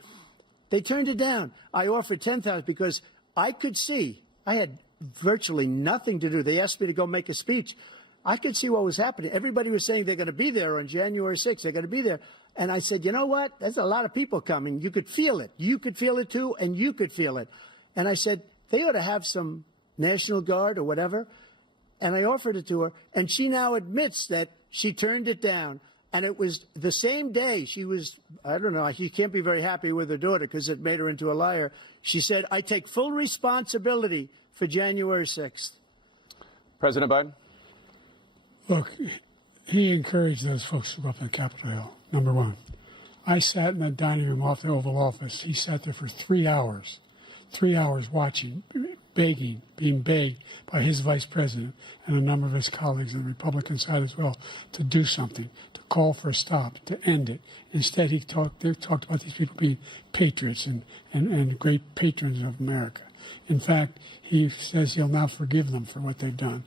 They turned it down. I offered 10,000 because I could see, I had virtually nothing to do. They asked me to go make a speech. I could see what was happening. Everybody was saying they're going to be there on January 6th. They're going to be there. And I said, you know what? There's a lot of people coming. You could feel it. You could feel it, too, and you could feel it. And I said, they ought to have some National Guard or whatever. And I offered it to her. And she now admits that she turned it down. And it was the same day she was, I don't know, she can't be very happy with her daughter because it made her into a liar. She said, I take full responsibility for January 6th. President Biden? Look, he encouraged those folks to go up to Capitol Hill, number one. I sat in the dining room off the Oval Office. He sat there for 3 hours watching, begging, being begged by his vice president and a number of his colleagues on the Republican side as well to do something, to call for a stop, to end it. Instead, they talked about these people being patriots and great patrons of America. In fact, he says he'll now forgive them for what they've done.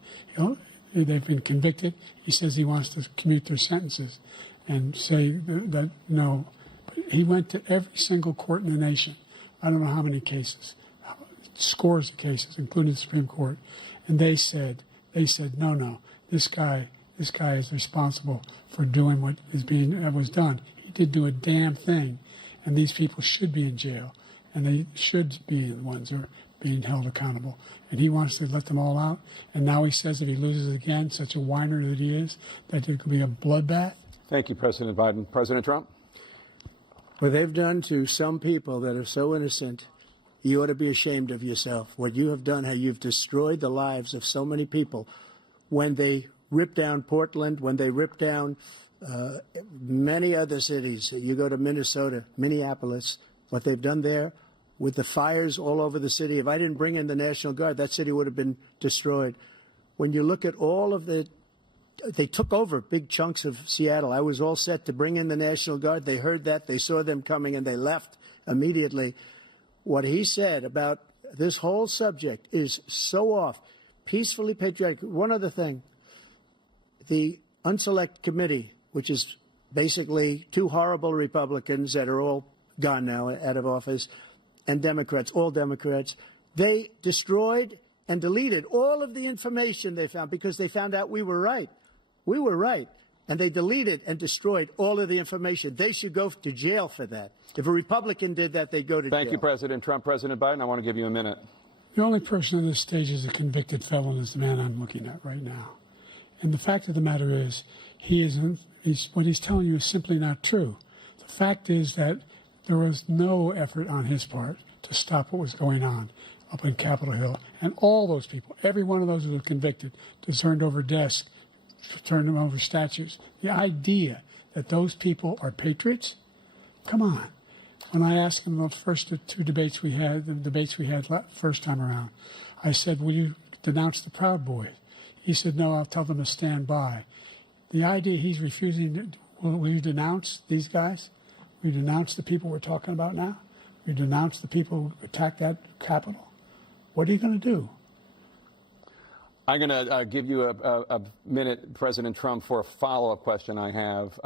They've been convicted. He says he wants to commute their sentences and say that no. But he went to every single court in the nation. I don't know how many cases, scores of cases, including the Supreme Court, and they said, no, this guy is responsible for doing what was done. He did do a damn thing, and these people should be in jail, and they should be the ones who are being held accountable. And he wants to let them all out. And now he says if he loses again, such a whiner that he is, that it could be a bloodbath. Thank you, President Biden. President Trump? What they've done to some people that are so innocent, you ought to be ashamed of yourself. What you have done, how you've destroyed the lives of so many people. When they ripped down Portland, when they ripped down many other cities, you go to Minnesota, Minneapolis, what they've done there with the fires all over the city. If I didn't bring in the National Guard, that city would have been destroyed. When you look at all of they took over big chunks of Seattle. I was all set to bring in the National Guard. They heard that. They saw them coming, and they left immediately. What he said about this whole subject is so off. Peacefully patriotic. One other thing. The Unselect Committee, which is basically two horrible Republicans that are all gone now, out of office, and Democrats, all Democrats, they destroyed and deleted all of the information they found because they found out we were right. We were right. And they deleted and destroyed all of the information. They should go to jail for that. If a Republican did that, they'd go to jail. Thank you, President Trump. President Biden, I want to give you a minute. The only person on this stage is a convicted felon is the man I'm looking at right now. And the fact of the matter is, what he's telling you is simply not true. The fact is that there was no effort on his part to stop what was going on up in Capitol Hill. And all those people, every one of those who were convicted, turned over desks, turned them over statues. The idea that those people are patriots? Come on. When I asked him the first two debates we had, the debates we had first time around, I said, will you denounce the Proud Boys? He said, no, I'll tell them to stand by. The idea he's refusing, will you denounce these guys? We denounce the people we're talking about now? We denounce the people who attacked that Capitol? What are you going to do? I'm going to give you a minute, President Trump, for a follow-up question I have.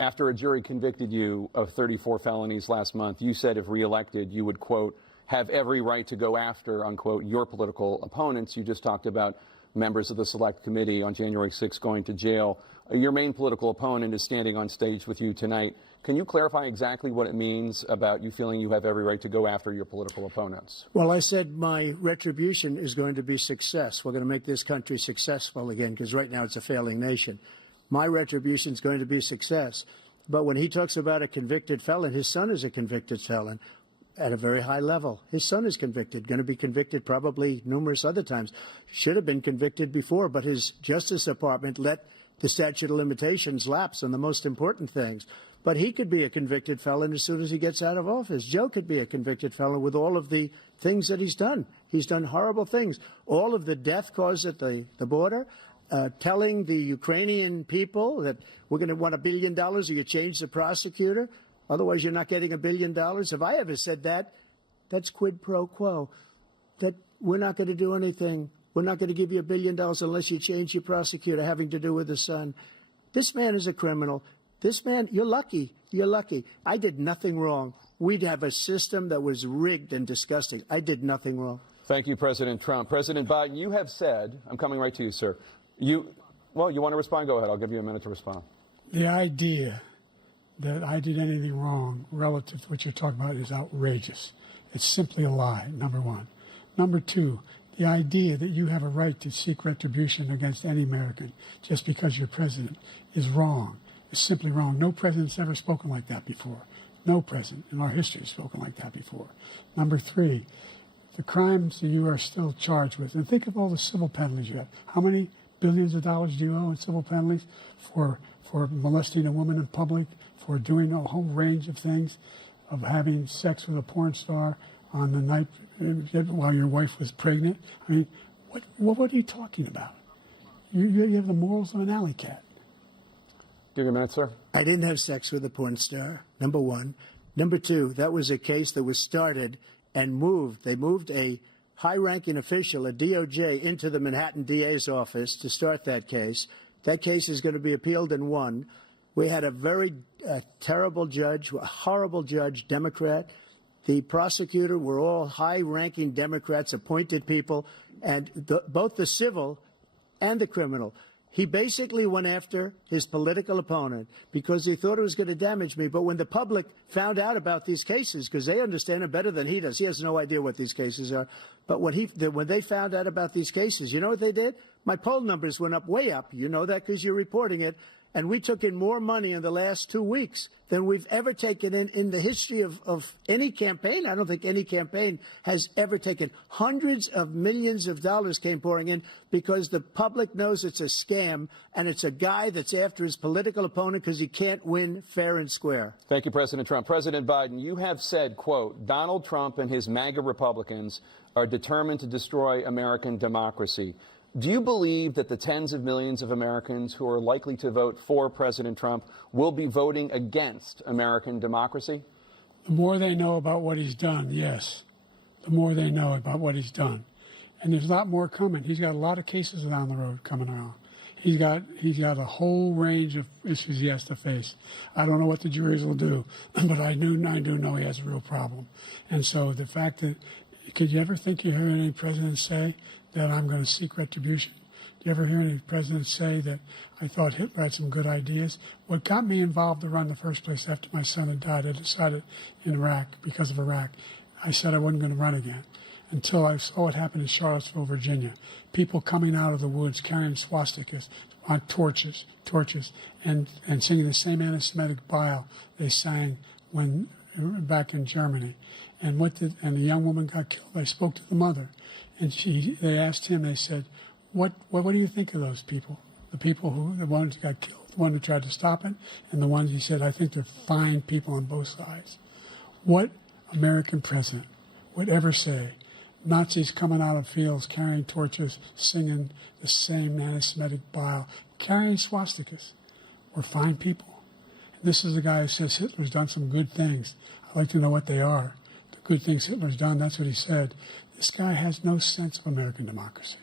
After a jury convicted you of 34 felonies last month, you said if reelected, you would, quote, have every right to go after, unquote, your political opponents. You just talked about members of the Select Committee on January 6th going to jail. Your main political opponent is standing on stage with you tonight. Can you clarify exactly what it means about you feeling you have every right to go after your political opponents? Well, I said my retribution is going to be success. We're going to make this country successful again, because right now it's a failing nation. My retribution is going to be success. But when he talks about a convicted felon, his son is a convicted felon at a very high level. His son is convicted, going to be convicted probably numerous other times. Should have been convicted before, but his Justice Department let the statute of limitations lapse on the most important things. But he could be a convicted felon as soon as he gets out of office. Joe could be a convicted felon with all of the things that he's done. He's done horrible things. All of the death caused at the border, telling the Ukrainian people that we're going to want $1 billion or you change the prosecutor. Otherwise, you're not getting $1 billion. If I ever said that, that's quid pro quo. That we're not going to do anything. We're not going to give you $1 billion unless you change your prosecutor having to do with the son. This man is a criminal. This man, you're lucky. You're lucky. I did nothing wrong. We'd have a system that was rigged and disgusting. I did nothing wrong. Thank you, President Trump. President Biden, you have said, I'm coming right to you, sir. You want to respond? Go ahead. I'll give you a minute to respond. The idea that I did anything wrong relative to what you're talking about is outrageous. It's simply a lie, number one. Number two, the idea that you have a right to seek retribution against any American just because you're president is wrong. It's simply wrong. No president's ever spoken like that before. No president in our history has spoken like that before. Number three, the crimes that you are still charged with, and think of all the civil penalties you have. How many billions of dollars do you owe in civil penalties for molesting a woman in public, for doing a whole range of things, of having sex with a porn star on the night while your wife was pregnant? I mean, what are you talking about? You have the morals of an alley cat. Give you a minute, sir. I didn't have sex with a porn star, number one. Number two, that was a case that was started and moved. They moved a high-ranking official, a DOJ, into the Manhattan DA's office to start that case. That case is going to be appealed and won. We had a very terrible judge, a horrible judge, Democrat. The prosecutor were all high-ranking Democrats, appointed people, and both the civil and the criminal. He basically went after his political opponent because he thought it was going to damage me. But when the public found out about these cases, because they understand it better than he does, he has no idea what these cases are. But when they found out about these cases, you know what they did? My poll numbers went up, way up. You know that because you're reporting it. And we took in more money in the last 2 weeks than we've ever taken in the history of any campaign. I don't think any campaign has ever taken. Hundreds of millions of dollars came pouring in because the public knows it's a scam, and it's a guy that's after his political opponent because he can't win fair and square. Thank you, President Trump. President Biden, you have said, quote, Donald Trump and his MAGA Republicans are determined to destroy American democracy. Do you believe that the tens of millions of Americans who are likely to vote for President Trump will be voting against American democracy? The more they know about what he's done, yes. The more they know about what he's done. And there's a lot more coming. He's got a lot of cases down the road coming around. He's got a whole range of issues he has to face. I don't know what the juries will do, but I do know he has a real problem. And so the fact that, could you ever think you heard any president say that I'm going to seek retribution? Do you ever hear any president say that I thought Hitler had some good ideas? What got me involved to run in the first place after my son had died, I decided in Iraq, because of Iraq, I said I wasn't going to run again until I saw what happened in Charlottesville, Virginia. People coming out of the woods carrying swastikas on torches, and singing the same anti-Semitic bile they sang when back in Germany. And the young woman got killed. I spoke to the mother. And they asked him, they said, what do you think of those people? The ones who got killed, the one who tried to stop it, and the ones, he said, I think they're fine people on both sides. What American president would ever say, Nazis coming out of fields, carrying torches, singing the same anti-Semitic bile, carrying swastikas, were fine people? And this is the guy who says Hitler's done some good things. I'd like to know what they are. The good things Hitler's done, that's what he said. This guy has no sense of American democracy.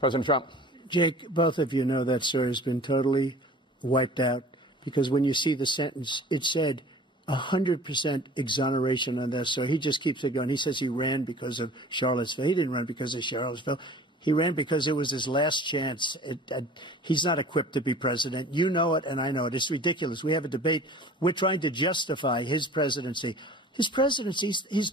President Trump. Jake, both of you know that story has been totally wiped out because when you see the sentence, it said 100% exoneration on that story. He just keeps it going. He says he ran because of Charlottesville. He didn't run because of Charlottesville. He ran because it was his last chance. He's not equipped to be president. You know it, and I know it. It's ridiculous. We have a debate. We're trying to justify his presidency. His presidency, he's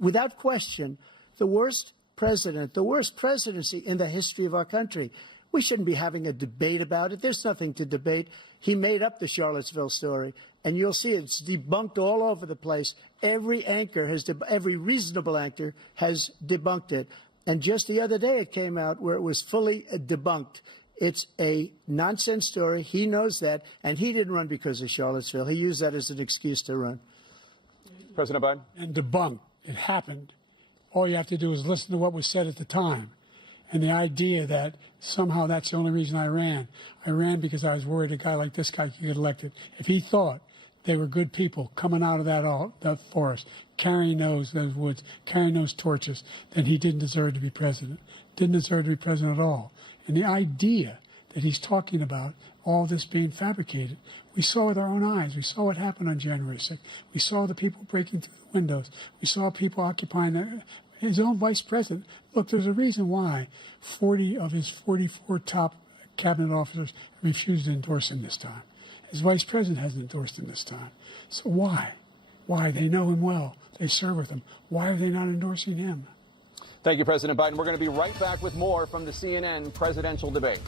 without question the worst president, the worst presidency in the history of our country. We shouldn't be having a debate about it. There's nothing to debate. He made up the Charlottesville story, and you'll see it's debunked all over the place. Every anchor every reasonable anchor has debunked it. And just the other day it came out where it was fully debunked. It's a nonsense story. He knows that, and he didn't run because of Charlottesville. He used that as an excuse to run. President Biden? And debunked. It happened. All you have to do is listen to what was said at the time. And the idea that somehow that's the only reason I ran. I ran because I was worried a guy like this guy could get elected. If he thought they were good people coming out of that forest, carrying those woods, carrying those torches, then he didn't deserve to be president. Didn't deserve to be president at all. And the idea that he's talking about all this being fabricated, we saw with our own eyes. We saw what happened on January 6th. We saw the people breaking through the windows. We saw people occupying his own vice president. Look, there's a reason why 40 of his 44 top cabinet officers refused to endorse him this time. His vice president hasn't endorsed him this time. So why? Why? They know him well. They serve with him. Why are they not endorsing him? Thank you, President Biden. We're going to be right back with more from the CNN presidential debate.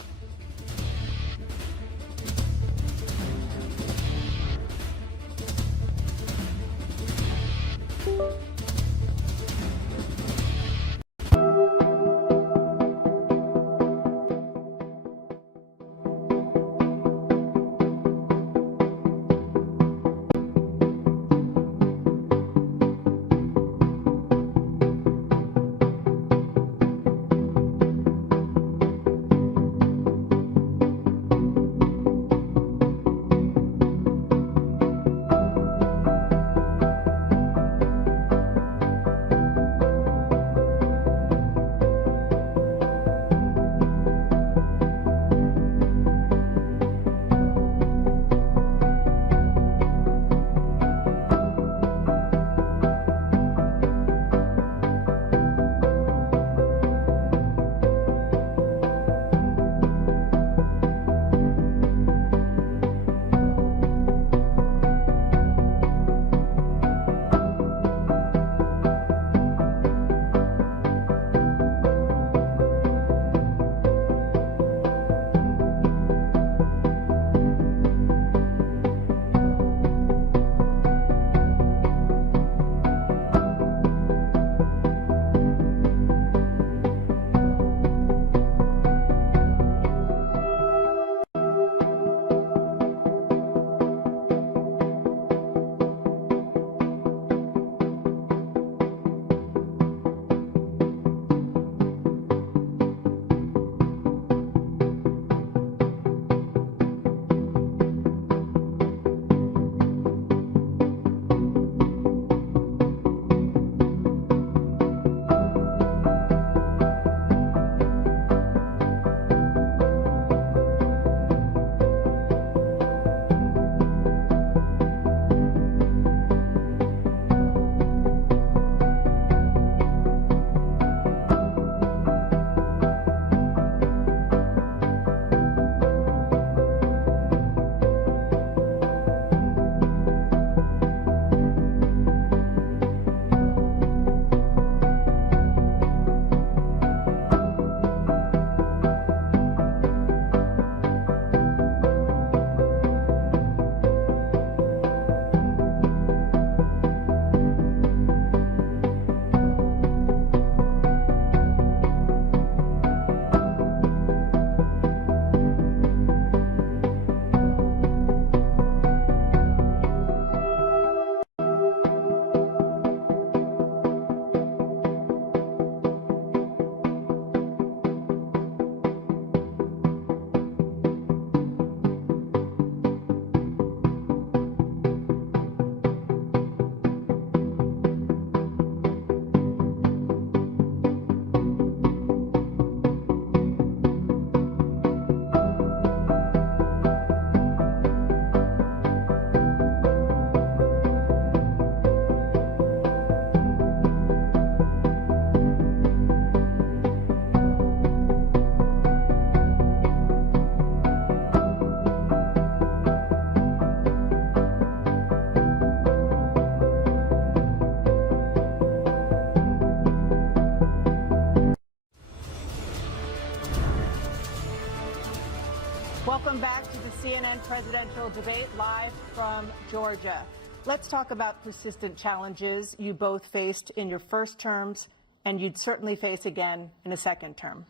Welcome back to the CNN presidential debate live from Georgia. Let's talk about persistent challenges you both faced in your first terms and you'd certainly face again in a second term.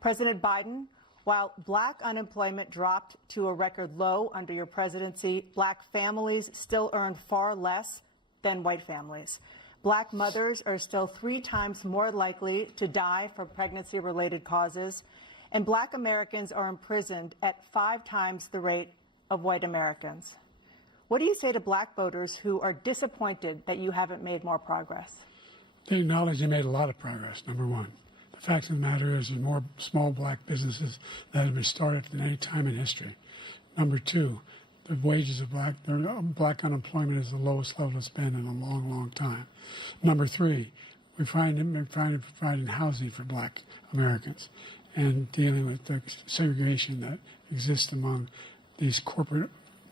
President Biden, while black unemployment dropped to a record low under your presidency, black families still earn far less than white families. Black mothers are still 3 times more likely to die from pregnancy-related causes, and black Americans are imprisoned at 5 times the rate of white Americans. What do you say to black voters who are disappointed that you haven't made more progress? They acknowledge they made a lot of progress, number one. The fact of the matter is there's more small black businesses that have been started than any time in history. Number two, the wages of black unemployment is the lowest level it's been in a long, long time. Number three, we're trying to provide housing for black Americans and dealing with the segregation that exists among these corporations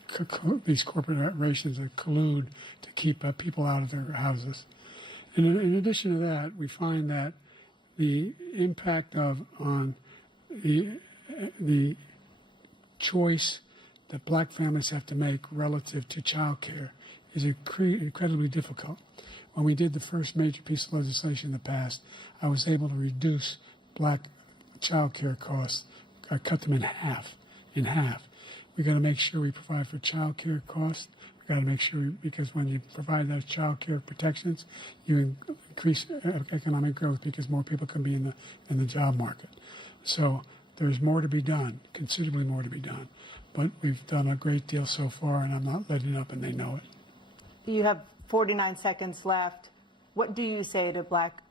that collude to keep people out of their houses. And in addition to that, we find that the impact on the choice that black families have to make relative to child care is incredibly difficult. When we did the first major piece of legislation in the past, I was able to reduce black child care costs. I cut them in half. We got to make sure we provide for child care costs. We got to make sure, because when you provide those child care protections, you increase economic growth because more people can be in the job market. So there's more to be done, considerably more to be done. But we've done a great deal so far, and I'm not letting up, and they know it. You have 49 seconds left. What do you say to black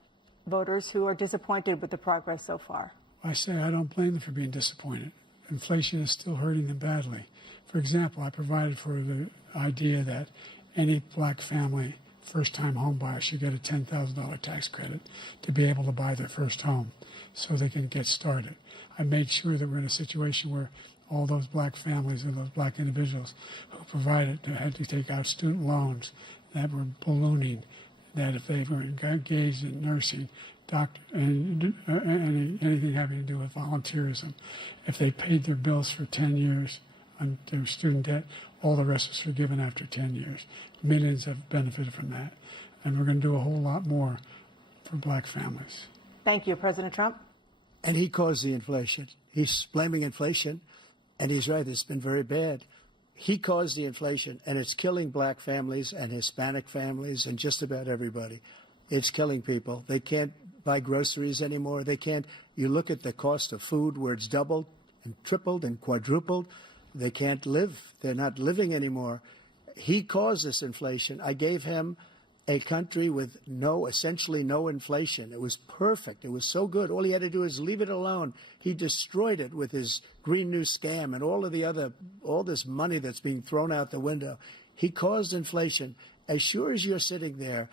voters who are disappointed with the progress so far? I say I don't blame them for being disappointed. Inflation is still hurting them badly. For example, I provided for the idea that any black family, first-time home buyer, should get a $10,000 tax credit to be able to buy their first home so they can get started. I made sure that we're in a situation where all those black families and those black individuals who had to take out student loans that were ballooning, that if they were engaged in nursing, doctor, and anything having to do with volunteerism, if they paid their bills for 10 years on their student debt, all the rest was forgiven after 10 years. Millions have benefited from that. And we're going to do a whole lot more for black families. Thank you, President Trump. And he caused the inflation. He's blaming inflation, and he's right, it's been very bad. He caused the inflation, and it's killing black families and Hispanic families and just about everybody. It's killing people. They can't buy groceries anymore. They can't. You look at the cost of food where it's doubled and tripled and quadrupled. They can't live. They're not living anymore. He caused this inflation. I gave him a country with essentially no inflation. It was perfect. It was so good. All he had to do is leave it alone. He destroyed it with his Green New Scam and all this money that's being thrown out the window. He caused inflation. As sure as you're sitting there,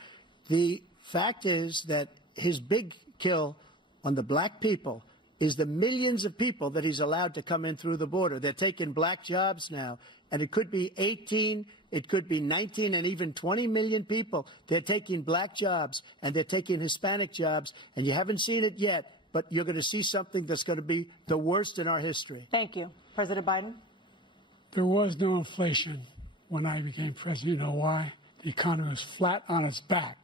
the fact is that his big kill on the black people is the millions of people that he's allowed to come in through the border. They're taking black jobs now, and it could be 18, it could be 19, and even 20 million people. They're taking black jobs, and they're taking Hispanic jobs, and you haven't seen it yet, but you're going to see something that's going to be the worst in our history. Thank you. President Biden? There was no inflation when I became president. You know why? The economy was flat on its back.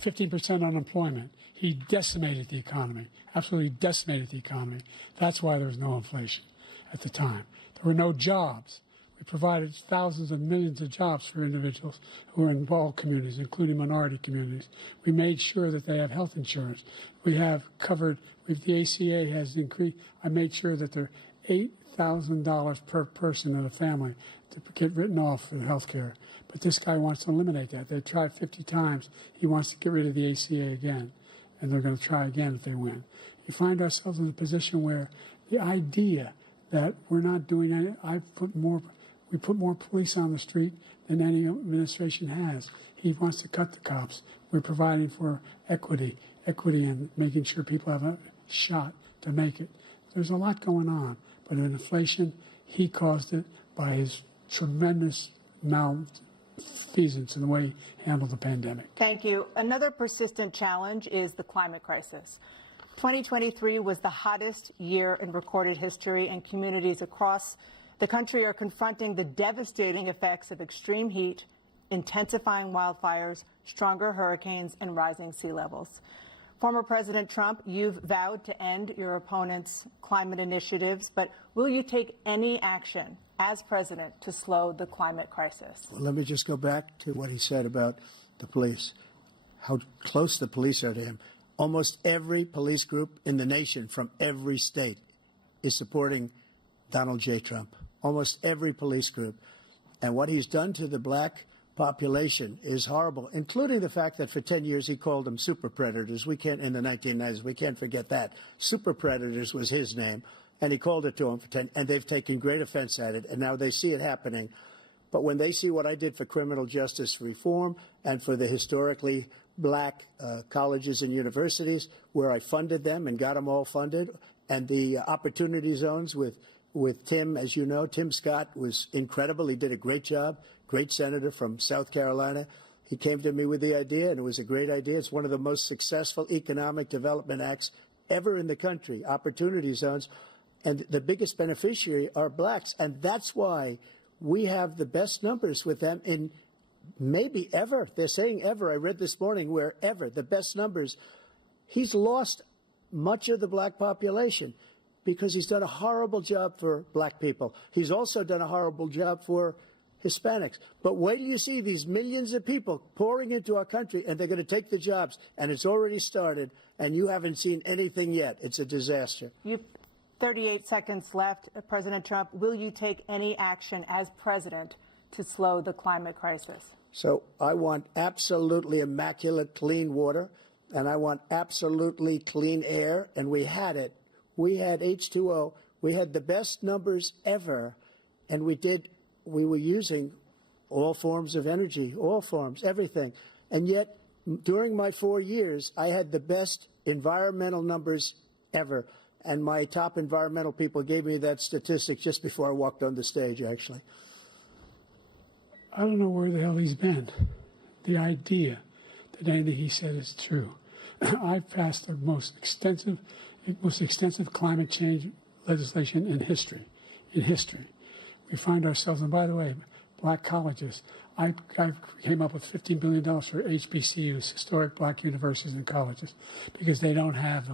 15% unemployment. He decimated the economy, absolutely decimated the economy. That's why there was no inflation at the time. There were no jobs. We provided thousands of millions of jobs for individuals who are in all communities, including minority communities. We made sure that they have health insurance. We have covered, the ACA has increased. I made sure that they're $8,000 per person in a family to get written off for health care. But this guy wants to eliminate that. They tried 50 times. He wants to get rid of the ACA again, and they're going to try again if they win. You find ourselves in a position where the idea that we're not doing any, we put more police on the street than any administration has. He wants to cut the cops. We're providing for equity and making sure people have a shot to make it. There's a lot going on, but in inflation, he caused it by his tremendous malfeasance in the way he handled the pandemic. Thank you. Another persistent challenge is the climate crisis. 2023 was the hottest year in recorded history, and communities across The country are confronting the devastating effects of extreme heat, intensifying wildfires, stronger hurricanes, and rising sea levels. Former President Trump, you've vowed to end your opponent's climate initiatives, but will you take any action as president to slow the climate crisis? Well, let me just go back to what he said about the police, how close the police are to him. Almost every police group in the nation from every state is supporting Donald J. Trump. Almost every police group. And what he's done to the black population is horrible, including the fact that for 10 years he called them super predators. We can't, in the 1990s, we can't forget that. Super predators was his name, and he called it to them for 10, and they've taken great offense at it, and now they see it happening. But when they see what I did for criminal justice reform and for the historically black colleges and universities, where I funded them and got them all funded, and the opportunity zones with Tim, as you know, Tim Scott was incredible. He did a great job, great senator from South Carolina. He came to me with the idea, and it was a great idea. It's one of the most successful economic development acts ever in the country, opportunity zones. And the biggest beneficiary are blacks. And that's why we have the best numbers with them in maybe ever. They're saying ever. I read this morning where ever, the best numbers. He's lost much of the black population because he's done a horrible job for black people. He's also done a horrible job for Hispanics. But wait till you see these millions of people pouring into our country, and they're going to take the jobs, and it's already started, and you haven't seen anything yet. It's a disaster. You've 38 seconds left. President Trump, will you take any action as president to slow the climate crisis? So I want absolutely immaculate clean water, and I want absolutely clean air, and we had it. We had H2O. We had the best numbers ever, and we were using all forms of energy, all forms, everything. And yet, during my 4 years, I had the best environmental numbers ever. And my top environmental people gave me that statistic just before I walked on the stage, actually. I don't know where the hell he's been. The idea that anything he said is true. I've passed the most extensive climate change legislation in history. We find ourselves, and by the way, black colleges. I came up with $15 billion for HBCUs, historic black universities and colleges, because they don't have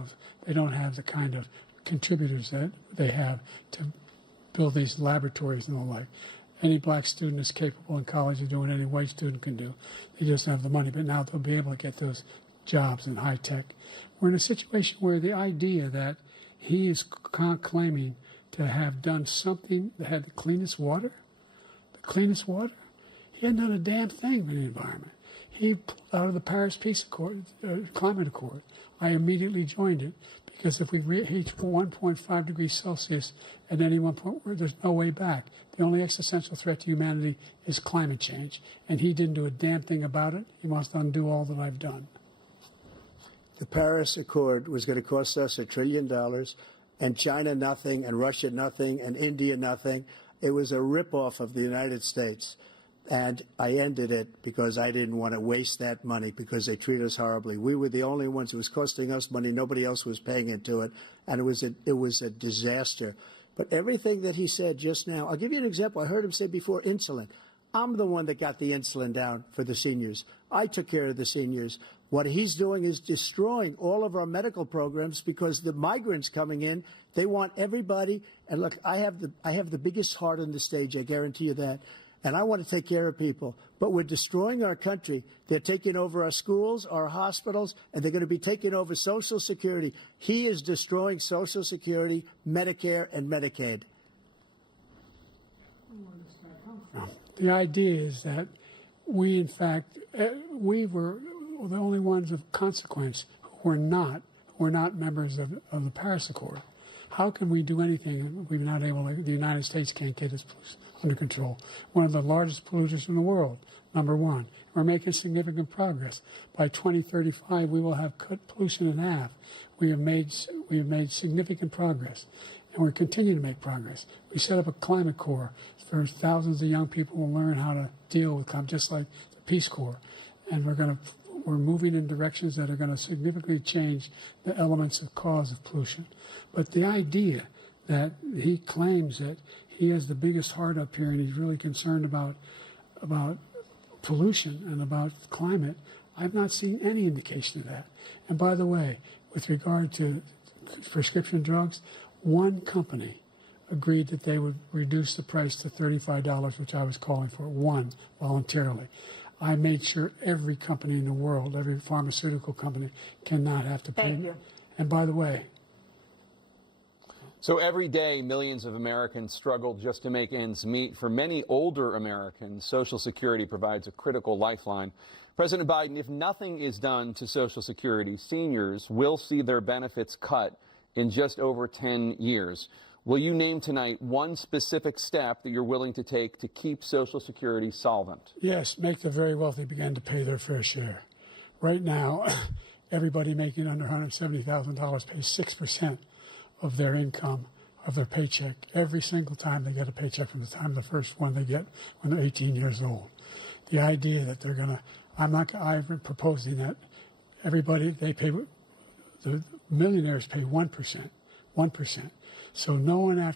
the kind of contributors that they have to build these laboratories and the like. Any black student is capable in college of doing any white student can do. They just have the money, but now they'll be able to get those jobs in high tech. We're in a situation where the idea that he is claiming to have done something that had the cleanest water, he hadn't done a damn thing for the environment. He pulled out of the Paris Peace Accord, Climate Accord. I immediately joined it because if we reach 1.5 degrees Celsius at any one point, there's no way back. The only existential threat to humanity is climate change, and he didn't do a damn thing about it. He wants to undo all that I've done. The Paris Accord was going to cost us $1 trillion, and China nothing, and Russia nothing, and India nothing. It was a ripoff of the United States. And I ended it because I didn't want to waste that money because they treat us horribly. We were the only ones. It was costing us money. Nobody else was paying into it. And it was a disaster. But everything that he said just now, I'll give you an example. I heard him say before insulin. I'm the one that got the insulin down for the seniors. I took care of the seniors. What he's doing is destroying all of our medical programs because the migrants coming in, they want everybody. And look, I have the biggest heart on the stage. I guarantee you that. And I want to take care of people. But we're destroying our country. They're taking over our schools, our hospitals, and they're going to be taking over Social Security. He is destroying Social Security, Medicare, and Medicaid. The idea is that we, in fact, we were the only ones of consequence who were not members of the Paris Accord. How can we do anything if we're not able to, the United States can't get its pollution under control? One of the largest polluters in the world, number one. We're making significant progress. By 2035, we will have cut pollution in half. We have made significant progress, and we're continuing to make progress. We set up a climate corps for thousands of young people who learn how to deal with climate, just like the Peace Corps. And we're moving in directions that are going to significantly change the elements of cause of pollution. But the idea that he claims that He has the biggest heart up here, and he's really concerned about pollution and about climate. I've not seen any indication of that. And by the way, with regard to prescription drugs, one company agreed that they would reduce the price to $35, which I was calling for, one, voluntarily. I made sure every company in the world, every pharmaceutical company, cannot have to pay. Thank you. And by the way, so every day, millions of Americans struggle just to make ends meet. For many older Americans, Social Security provides a critical lifeline. President Biden, if nothing is done to Social Security, seniors will see their benefits cut in just over 10 years. Will you name tonight one specific step that you're willing to take to keep Social Security solvent? yes, make the very wealthy begin to pay their fair share. Right now, everybody making under $170,000 pays 6% of their income, of their paycheck, every single time they get a paycheck from the time of the first one they get when they're 18 years old. The idea that they're going to, I'm proposing that everybody, they pay, the millionaires pay 1%. So no one I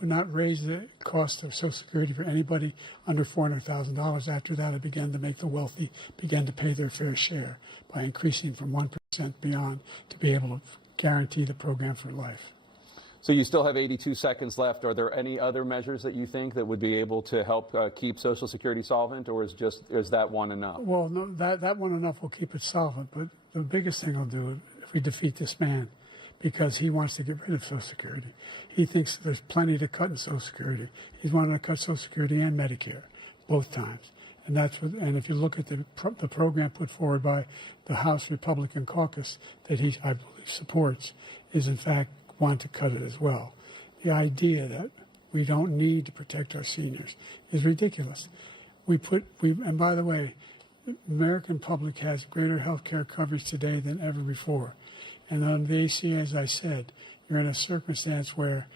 would not raise the cost of Social Security for anybody under $400,000. After that, I began to make the wealthy begin to pay their fair share by increasing from 1% beyond to be able to guarantee the program for life. So you still have 82 seconds left. Are there any other measures that you think that would be able to help keep Social Security solvent, or is that one enough? Well, no, that one enough will keep it solvent. But the biggest thing will do if we defeat this man, because he wants to get rid of Social Security. He thinks there's plenty to cut in Social Security. He's wanting to cut Social Security and Medicare, both times. And and if you look at the program put forward by the House Republican caucus that I believe supports, is in fact want to cut it as well. The idea that we don't need to protect our seniors is ridiculous. And by the way, the American public has greater health care coverage today than ever before. And on the ACA, as I said, you're in a circumstance where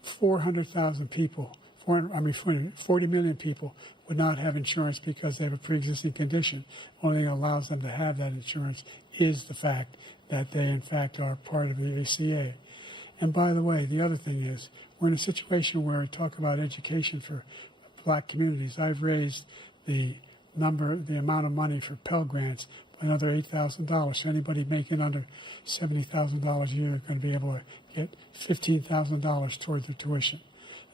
400,000 people, 40 million people would not have insurance because they have a pre-existing condition. The only thing that allows them to have that insurance is the fact that they, in fact, are part of the ACA. And by the way, the other thing is, we're in a situation where we talk about education for black communities. I've raised the amount of money for Pell Grants by another $8,000. So anybody making under $70,000 a year is going to be able to get $15,000 toward their tuition.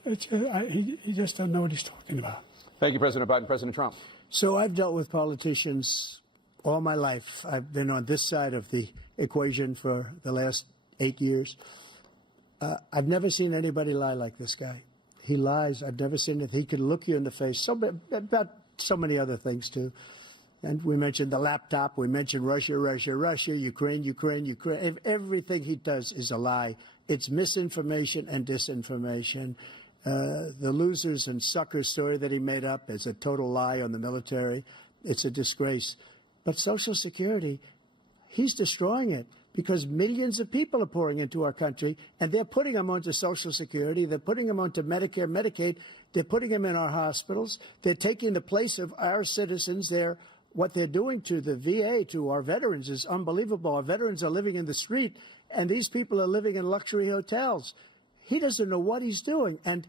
He just doesn't know what he's talking about. Thank you, President Biden. President Trump. So I've dealt with politicians all my life. I've been on this side of the equation for the last 8 years. I've never seen anybody lie like this guy. He lies. I've never seen it. He can look you in the face. About so many other things, too. And we mentioned the laptop. We mentioned Russia, Ukraine. Everything he does is a lie. It's misinformation and disinformation. The losers and suckers story that he made up is a total lie on the military. It's a disgrace. But Social Security, he's destroying it because millions of people are pouring into our country, and they're putting them onto Social Security. They're putting them onto Medicare, Medicaid. They're putting them in our hospitals. They're taking the place of our citizens. What they're doing to the VA, to our veterans, is unbelievable. Our veterans are living in the street, and these people are living in luxury hotels. He doesn't know what he's doing, and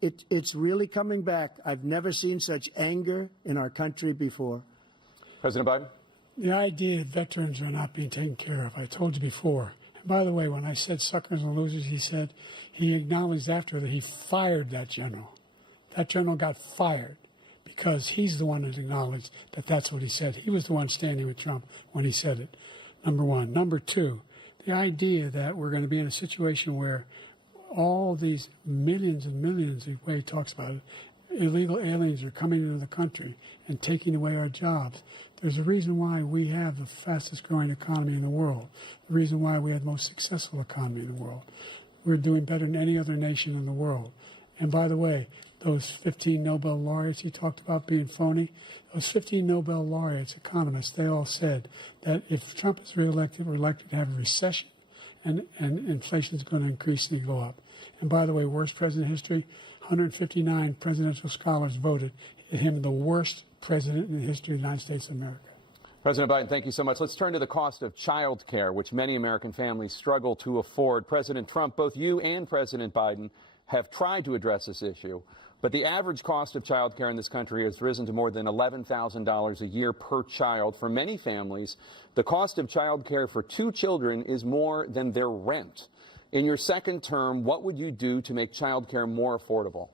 it's really coming back. I've never seen such anger in our country before. President Biden? The idea that veterans are not being taken care of, I told you before. And by the way, when I said suckers and losers, he acknowledged after that he fired that general. That general got fired because he's the one that acknowledged that that's what he said. He was the one standing with Trump when he said it, number one. Number two, the idea that we're going to be in a situation where all these millions and millions, the way he talks about it, illegal aliens are coming into the country and taking away our jobs. There's a reason why we have the fastest growing economy in the world, the reason why we have the most successful economy in the world. We're doing better than any other nation in the world. And by the way, those 15 Nobel laureates he talked about being phony, those 15 Nobel laureates, economists, they all said that if Trump is reelected, we're likely to have a recession and inflation is going to increasingly go up. And by the way, worst president in history, 159 presidential scholars voted him the worst president in the history of the United States of America. President Biden, thank you so much. Let's turn to the cost of child care, which many American families struggle to afford. President Trump, both you and President Biden have tried to address this issue, but the average cost of child care in this country has risen to more than $11,000 a year per child. For many families, the cost of child care for 2 children is more than their rent. In your second term, what would you do to make child care more affordable?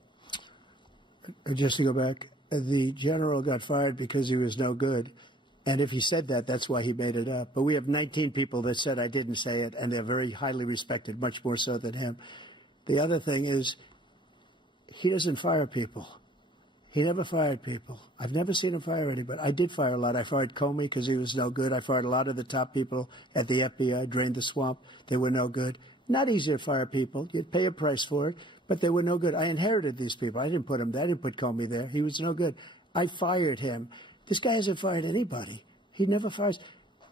Just to go back, the general got fired because he was no good. And if he said that, that's why he made it up. But we have 19 people that said I didn't say it, and they're very highly respected, much more so than him. The other thing is, he doesn't fire people. He never fired people. I've never seen him fire anybody. I did fire a lot. I fired Comey because he was no good. I fired a lot of the top people at the FBI, drained the swamp. They were no good. Not easy to fire people. You'd pay a price for it, but they were no good. I inherited these people. I didn't put him there. I didn't put Comey there. He was no good. I fired him. This guy hasn't fired anybody. He never fires.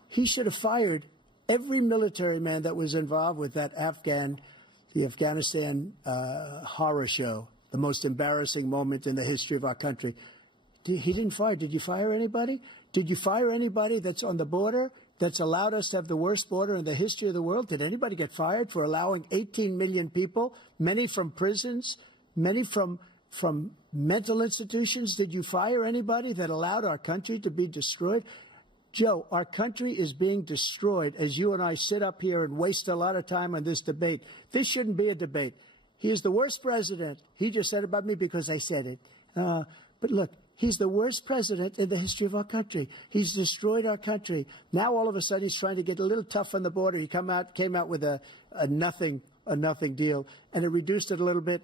He should have fired every military man that was involved with that the Afghanistan horror show, the most embarrassing moment in the history of our country. He didn't fire. Did you fire anybody? Did you fire anybody that's on the border, that's allowed us to have the worst border in the history of the world? Did anybody get fired for allowing 18 million people, many from prisons, many from mental institutions? Did you fire anybody that allowed our country to be destroyed? Joe, our country is being destroyed as you and I sit up here and waste a lot of time on this debate. This shouldn't be a debate. He is the worst president. He just said about me because I said it. But look, he's the worst president in the history of our country. He's destroyed our country. Now all of a sudden he's trying to get a little tough on the border. He came out with a nothing deal, and it reduced it a little bit,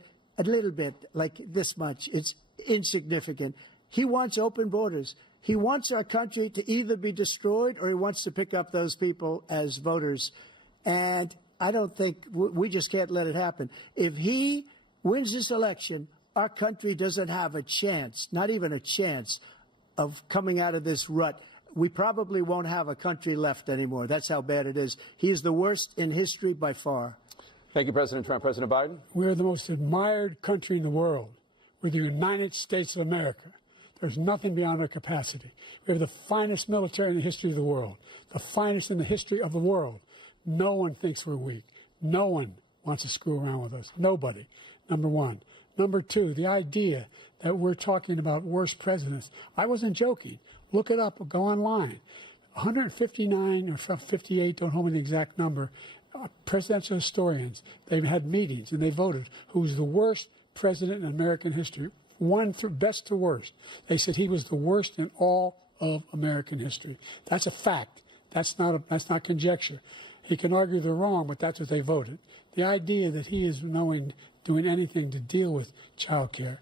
like this much. It's insignificant. He wants open borders. He wants our country to either be destroyed or he wants to pick up those people as voters. And I don't think we just can't let it happen. If he wins this election, our country doesn't have a chance, not even a chance, of coming out of this rut. We probably won't have a country left anymore. That's how bad it is. He is the worst in history by far. Thank you, President Trump. President Biden? We're the most admired country in the world. We're the United States of America. There's nothing beyond our capacity. We have the finest military in the history of the world, the finest in the history of the world. No one thinks we're weak. No one wants to screw around with us. Nobody, number one. Number two, the idea that we're talking about worst presidents. I wasn't joking. Look it up. Go online. 159 or 58, don't hold me the exact number, presidential historians, they've had meetings and they voted who's the worst president in American history. One through best to worst. They said he was the worst in all of American history. That's a fact. That's not conjecture. He can argue they're wrong, but that's what they voted. The idea that he is doing anything to deal with child care,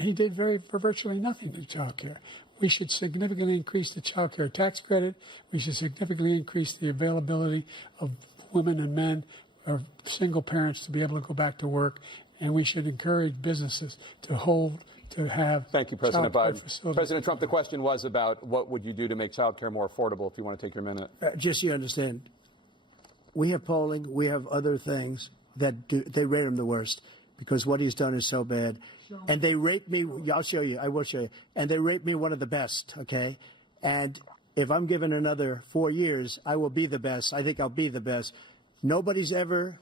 he did virtually nothing to child care. We should significantly increase the child care tax credit. We should significantly increase the availability of women and men or single parents to be able to go back to work. And we should encourage businesses to have. Thank you, President Biden. President Trump, the question was about what would you do to make child care more affordable, if you want to take your minute. Just so you understand, we have polling, we have other things that they rate him the worst because what he's done is so bad. And they rate me, I'll show you, I will show you, and they rate me one of the best, okay? And if I'm given another 4 years, I will be the best. I think I'll be the best. Nobody's ever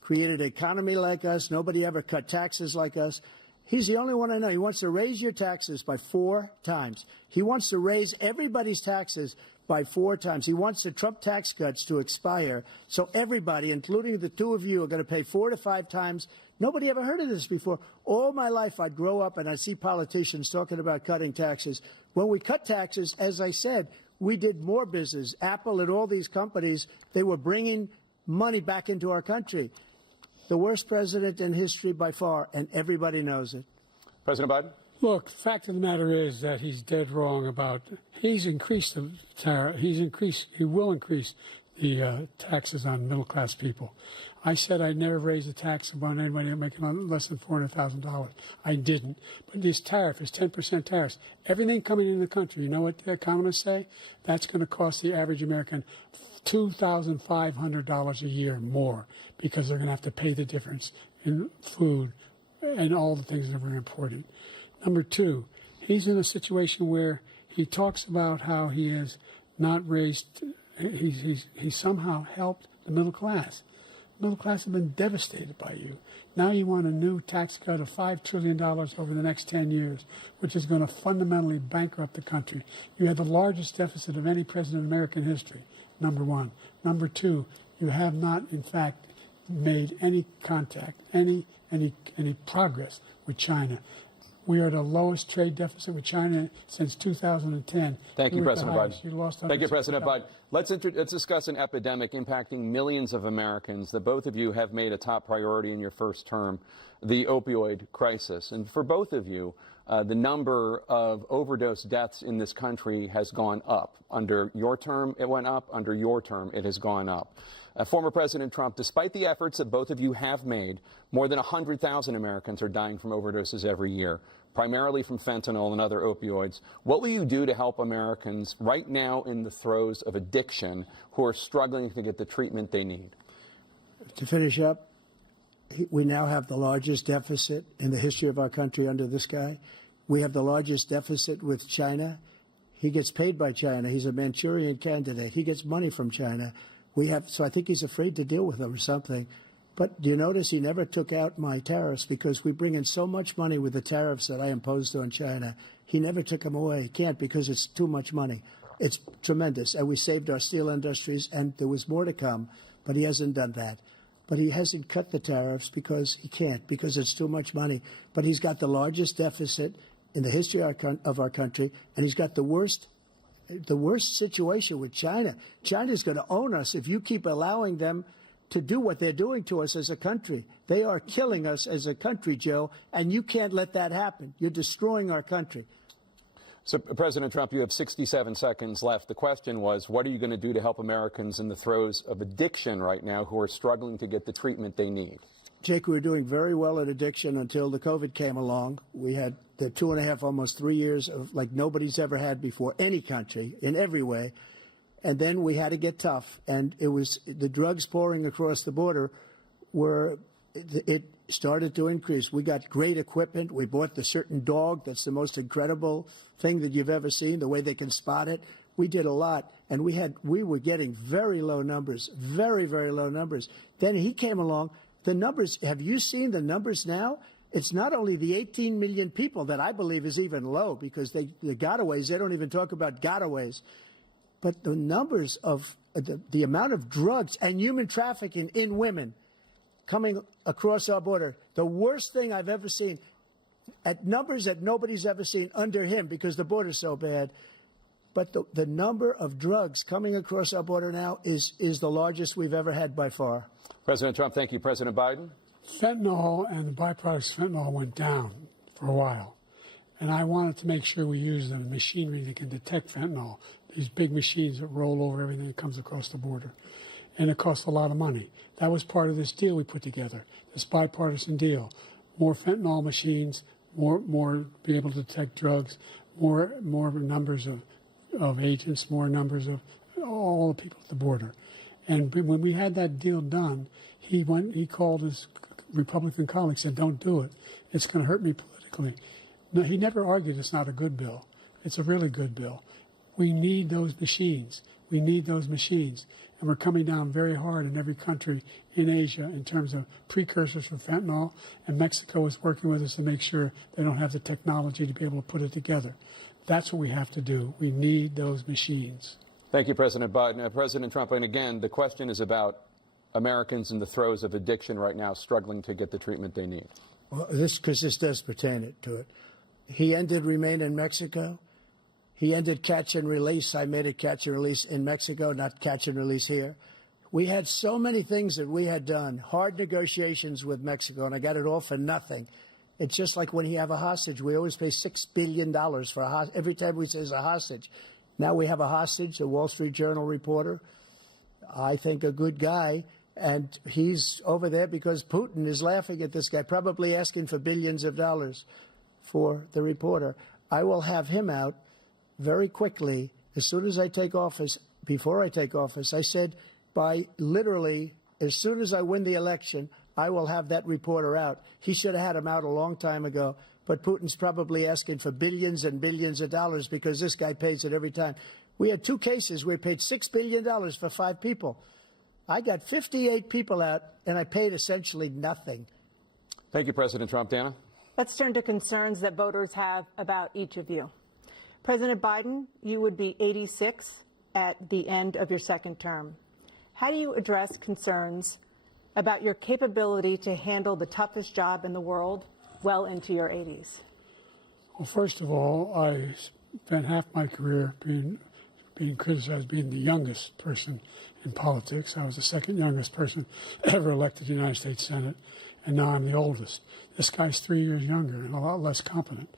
created an economy like us. Nobody ever cut taxes like us. He's the only one I know. He wants to raise your taxes by 4 times. He wants to raise everybody's taxes by 4 times. He wants the Trump tax cuts to expire. So everybody, including the 2 of you, are going to pay 4 to 5 times. Nobody ever heard of this before. All my life, I'd grow up and I'd see politicians talking about cutting taxes. When we cut taxes, as I said, we did more business. Apple and all these companies, they were bringing money back into our country. The worst president in history by far, and everybody knows it. President Biden? Look, the fact of the matter is that he's dead wrong about, he's increased the tariff, he will increase the taxes on middle-class people. I said I'd never raise a tax on anybody making less than $400,000. I didn't. But this tariff is 10% tariffs. Everything coming in the country, you know what the economists say? That's going to cost the average American $2,500 a year more because they're going to have to pay the difference in food and all the things that we're importing. Number two, he's in a situation where he talks about how he has not raised, he somehow helped the middle class. Middle class have been devastated by you. Now you want a new tax cut of $5 trillion over the next 10 years, which is going to fundamentally bankrupt the country. You had the largest deficit of any president in American history, number one. Number two, you have not, in fact, made any contact, any progress with China. We are the lowest trade deficit with China since 2010. Thank you, President Biden. You lost Thank you, President Biden. Let's discuss an epidemic impacting millions of Americans that both of you have made a top priority in your first term, the opioid crisis. And for both of you, the number of overdose deaths in this country has gone up. Under your term, it went up. Under your term, it has gone up. Former President Trump, despite the efforts that both of you have made, more than 100,000 Americans are dying from overdoses every year, primarily from fentanyl and other opioids. What will you do to help Americans right now in the throes of addiction who are struggling to get the treatment they need? To finish up, we now have the largest deficit in the history of our country under this guy. We have the largest deficit with China. He gets paid by China. He's a Manchurian candidate. He gets money from China. So I think he's afraid to deal with them or something. But do you notice he never took out my tariffs because we bring in so much money with the tariffs that I imposed on China. He never took them away. He can't because it's too much money. It's tremendous. And we saved our steel industries, and there was more to come, but he hasn't done that. But he hasn't cut the tariffs because he can't, because it's too much money. But he's got the largest deficit in the history of our country, and he's got the worst situation with China. China's going to own us if you keep allowing them to do what they're doing to us as a country. They are killing us as a country, Joe, and you can't let that happen. You're destroying our country. So, President Trump, you have 67 seconds left. The question was, what are you going to do to help Americans in the throes of addiction right now who are struggling to get the treatment they need? Jake, we were doing very well at addiction until the COVID came along. We had the 2.5, almost 3 years of like nobody's ever had before, any country, in every way. And then we had to get tough. And it was the drugs pouring across the border it started to increase. We got great equipment. We bought the certain dog that's the most incredible thing that you've ever seen, the way they can spot it. We did a lot. And we were getting very low numbers, very, very low numbers. Then he came along. The numbers, have you seen the numbers now? It's not only the 18 million people that I believe is even low because the gotaways, they don't even talk about gotaways. But the numbers of the amount of drugs and human trafficking in women coming across our border, the worst thing I've ever seen, at numbers that nobody's ever seen under him because the border's so bad. But the number of drugs coming across our border now is the largest we've ever had by far. President Trump, thank you. President Biden? Fentanyl and the byproducts of fentanyl went down for a while. And I wanted to make sure we use the machinery that can detect fentanyl, these big machines that roll over everything that comes across the border. And it costs a lot of money. That was part of this deal we put together, this bipartisan deal. More fentanyl machines, more be able to detect drugs, more numbers of agents, more numbers of all the people at the border. And when we had that deal done, he called his Republican colleagues, said, don't do it. It's going to hurt me politically. No, he never argued it's not a good bill. It's a really good bill. We need those machines. We need those machines. And we're coming down very hard in every country in Asia in terms of precursors for fentanyl. And Mexico is working with us to make sure they don't have the technology to be able to put it together. That's what we have to do. We need those machines. Thank you, President Biden. President Trump, and again, the question is about Americans in the throes of addiction right now struggling to get the treatment they need. Well, this does pertain to it. He ended Remain in Mexico. He ended catch and release. I made it catch and release in Mexico, not catch and release here. We had so many things that we had done, hard negotiations with Mexico, and I got it all for nothing. It's just like when you have a hostage. We always pay $6 billion for a hostage. Every time we say it's a hostage. Now we have a hostage, a Wall Street Journal reporter, I think a good guy, and he's over there because Putin is laughing at this guy, probably asking for billions of dollars for the reporter. I will have him out very quickly as soon as I take office. Before I take office, I said by literally as soon as I win the election, I will have that reporter out. He should have had him out a long time ago. But Putin's probably asking for billions and billions of dollars because this guy pays it every time. We had 2 cases. We paid $6 billion for 5 people. I got 58 people out, and I paid essentially nothing. Thank you, President Trump. Dana? Let's turn to concerns that voters have about each of you. President Biden, you would be 86 at the end of your second term. How do you address concerns about your capability to handle the toughest job in the world well into your 80s? Well, first of all, I spent half my career being criticized as being the youngest person in politics. I was the second youngest person ever elected to the United States Senate, and now I'm the oldest. This guy's 3 years younger and a lot less competent.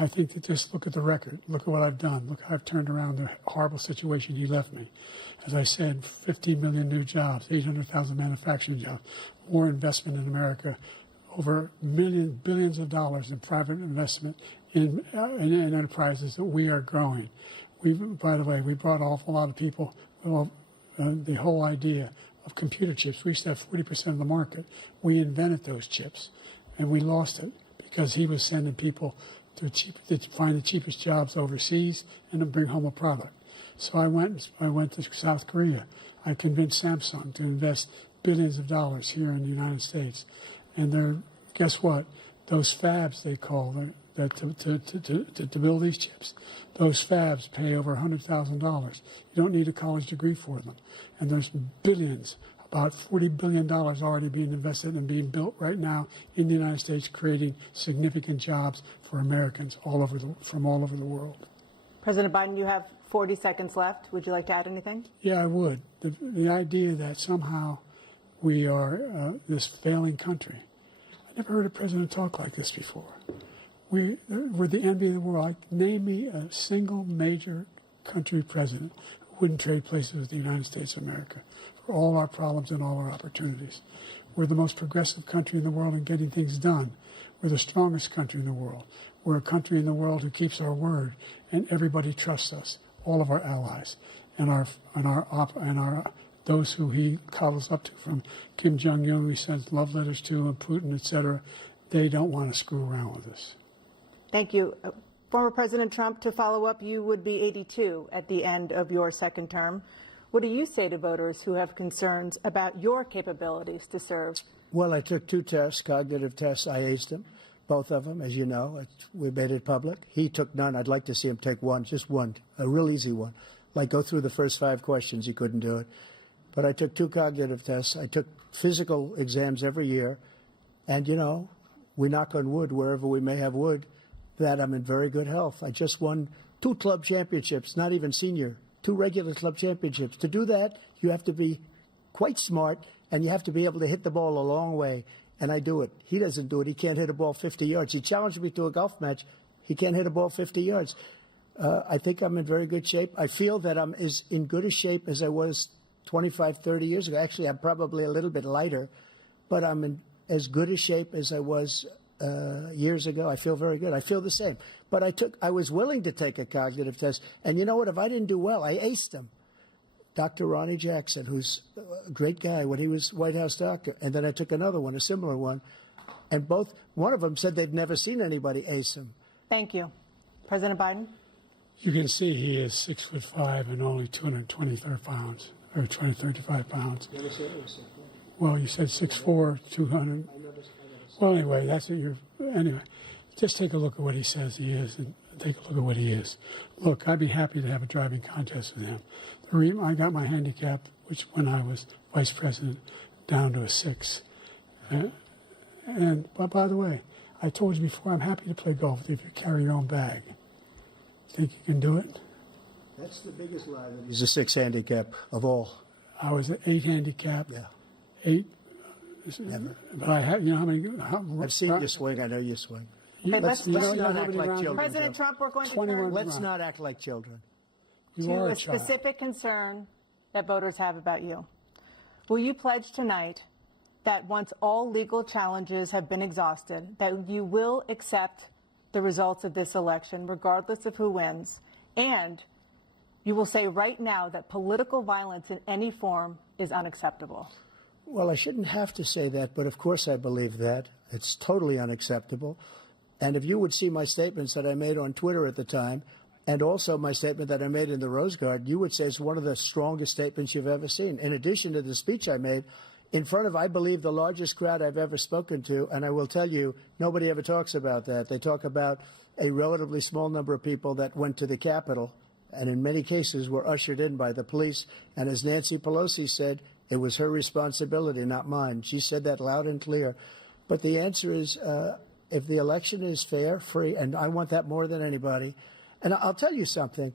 I think that just look at the record. Look at what I've done. Look how I've turned around the horrible situation he left me. As I said, 15 million new jobs, 800,000 manufacturing jobs, more investment in America, over billions of dollars in private investment in enterprises that we are growing. By the way, we brought an awful lot of people. The whole idea of computer chips, we used to have 40% of the market. We invented those chips, and we lost it because he was sending people to find the cheapest jobs overseas and to bring home a product. So I went to South Korea. I convinced Samsung to invest billions of dollars here in the United States. And guess what? Those fabs, they call to build these chips, those fabs pay over $100,000. You don't need a college degree for them. And there's billions, about $40 billion already being invested and being built right now in the United States, creating significant jobs for Americans from all over the world. President Biden, you have 40 seconds left. Would you like to add anything? Yeah, I would. The idea that somehow we are this failing country. I never heard a president talk like this before. We're the envy of the world. Name me a single major country president who wouldn't trade places with the United States of America for all our problems and all our opportunities. We're the most progressive country in the world in getting things done. We're the strongest country in the world. We're a country in the world who keeps our word, and everybody trusts us, all of our allies, and those who he coddles up to, from Kim Jong-un, who he sends love letters to, and Putin, etc. They don't want to screw around with us. Thank you. Former President Trump, to follow up, you would be 82 at the end of your second term. What do you say to voters who have concerns about your capabilities to serve? Well, I took 2 tests, cognitive tests. I aced them, both of them, as you know. We made it public. He took none. I'd like to see him take one, just one, a real easy one. Like go through the first 5 questions. He couldn't do it. But I took 2 cognitive tests. I took physical exams every year. And, you know, we knock on wood wherever we may have wood, that I'm in very good health. I just won 2 club championships, not even senior, 2 regular club championships. To do that, you have to be quite smart, and you have to be able to hit the ball a long way, and I do it. He doesn't do it. He can't hit a ball 50 yards. He challenged me to a golf match. He can't hit a ball 50 yards. I think I'm in very good shape. I feel that I'm as in good a shape as I was 25, 30 years ago. Actually, I'm probably a little bit lighter, but I'm in as good a shape as I was years ago. I feel very good. I feel the same. But I was willing to take a cognitive test. And you know what? If I didn't do well, I aced them. Dr. Ronnie Jackson, who's a great guy when he was White House doctor. And then I took another one, a similar one. And one of them said they'd never seen anybody ace him. Thank you. President Biden? You can see he is 6'5" and only 223 pounds, or 235 pounds. You never said it was 6'4". Well, you said 6'4", 200. Well, anyway, that's what anyway, just take a look at what he says he is and take a look at what he is. Look, I'd be happy to have a driving contest with him. I got my handicap, which when I was vice president, down to a 6. But by the way, I told you before, I'm happy to play golf if you carry your own bag. Think you can do it? That's the biggest lie. He's a 6 handicap of all. I was an 8 handicap. Yeah. 8. Never. But I had, you know how many? I've seen you swing. I know you swing. Let's not act like children. President Trump, we're going to 21 turn Let's not act like children. You are to a a child. specific concern that voters have about you. Will you pledge tonight that once all legal challenges have been exhausted, that you will accept the results of this election, regardless of who wins, and you will say right now that political violence in any form is unacceptable? Well, I shouldn't have to say that, but of course I believe that. It's totally unacceptable. And if you would see my statements that I made on Twitter at the time, and also my statement that I made in the Rose Garden, you would say is one of the strongest statements you've ever seen. In addition to the speech I made in front of, I believe, the largest crowd I've ever spoken to, and I will tell you, nobody ever talks about that. They talk about a relatively small number of people that went to the Capitol, and in many cases were ushered in by the police. And as Nancy Pelosi said, it was her responsibility, not mine. She said that loud and clear. But the answer is, if the election is fair, free, and I want that more than anybody. And I'll tell you something.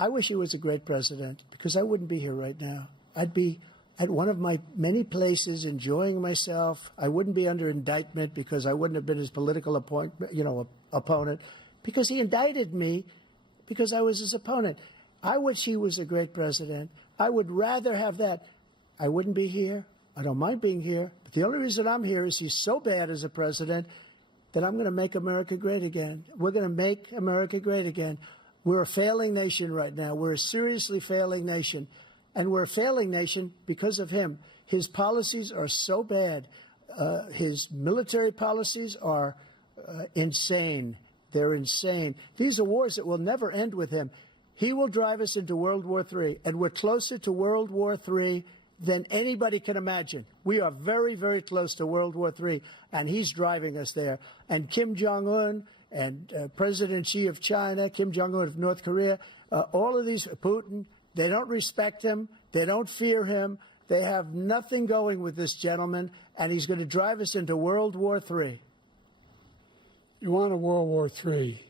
I wish he was a great president, because I wouldn't be here right now. I'd be at one of my many places enjoying myself. I wouldn't be under indictment because I wouldn't have been his political opponent, because he indicted me because I was his opponent. I wish he was a great president. I would rather have that. I wouldn't be here. I don't mind being here. But the only reason I'm here is he's so bad as a president that I'm going to make America great again. We're going to make America great again. We're a failing nation right now. We're a seriously failing nation. And we're a failing nation because of him. His policies are so bad. His military policies are insane. They're insane. These are wars that will never end with him. He will drive us into World War III, and we're closer to World War III than anybody can imagine. We are very, very close to World War III, and he's driving us there. And Kim Jong-un and President Xi of China, Kim Jong-un of North Korea, all of these, Putin, they don't respect him. They don't fear him. They have nothing going with this gentleman, and he's going to drive us into World War III. You want a World War III,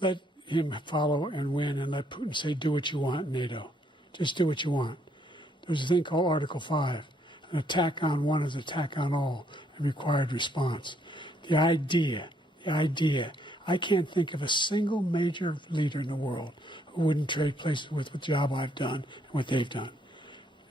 let him follow and win, and let Putin say, do what you want, NATO. Just do what you want. There's a thing called Article 5. An attack on one is an attack on all, and required response. The idea, I can't think of a single major leader in the world who wouldn't trade places with the job I've done and what they've done.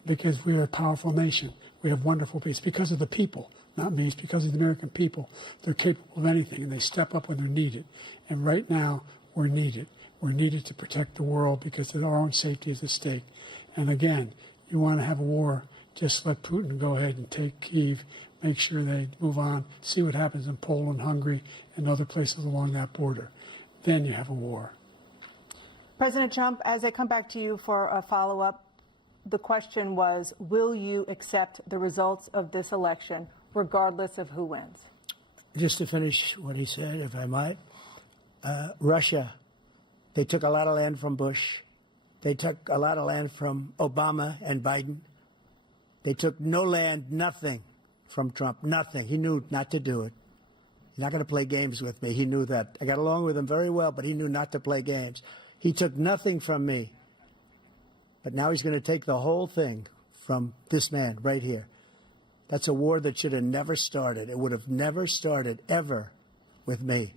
Because we are a powerful nation. We have wonderful people. It's because of the people, not me. It's because of the American people. They're capable of anything, and they step up when they're needed. And right now, we're needed. We're needed to protect the world because our own safety is at stake. And again, you want to have a war, just let Putin go ahead and take Kyiv, make sure they move on, see what happens in Poland, Hungary, and other places along that border. Then you have a war. President Trump, as I come back to you for a follow-up, the question was, will you accept the results of this election, regardless of who wins? Just to finish what he said, if I might, Russia, they took a lot of land from Bush. They took a lot of land from Obama and Biden. They took no land, nothing from Trump, nothing. He knew not to do it. He's not going to play games with me. He knew that. I got along with him very well, but he knew not to play games. He took nothing from me. But now he's going to take the whole thing from this man right here. That's a war that should have never started. It would have never started ever with me.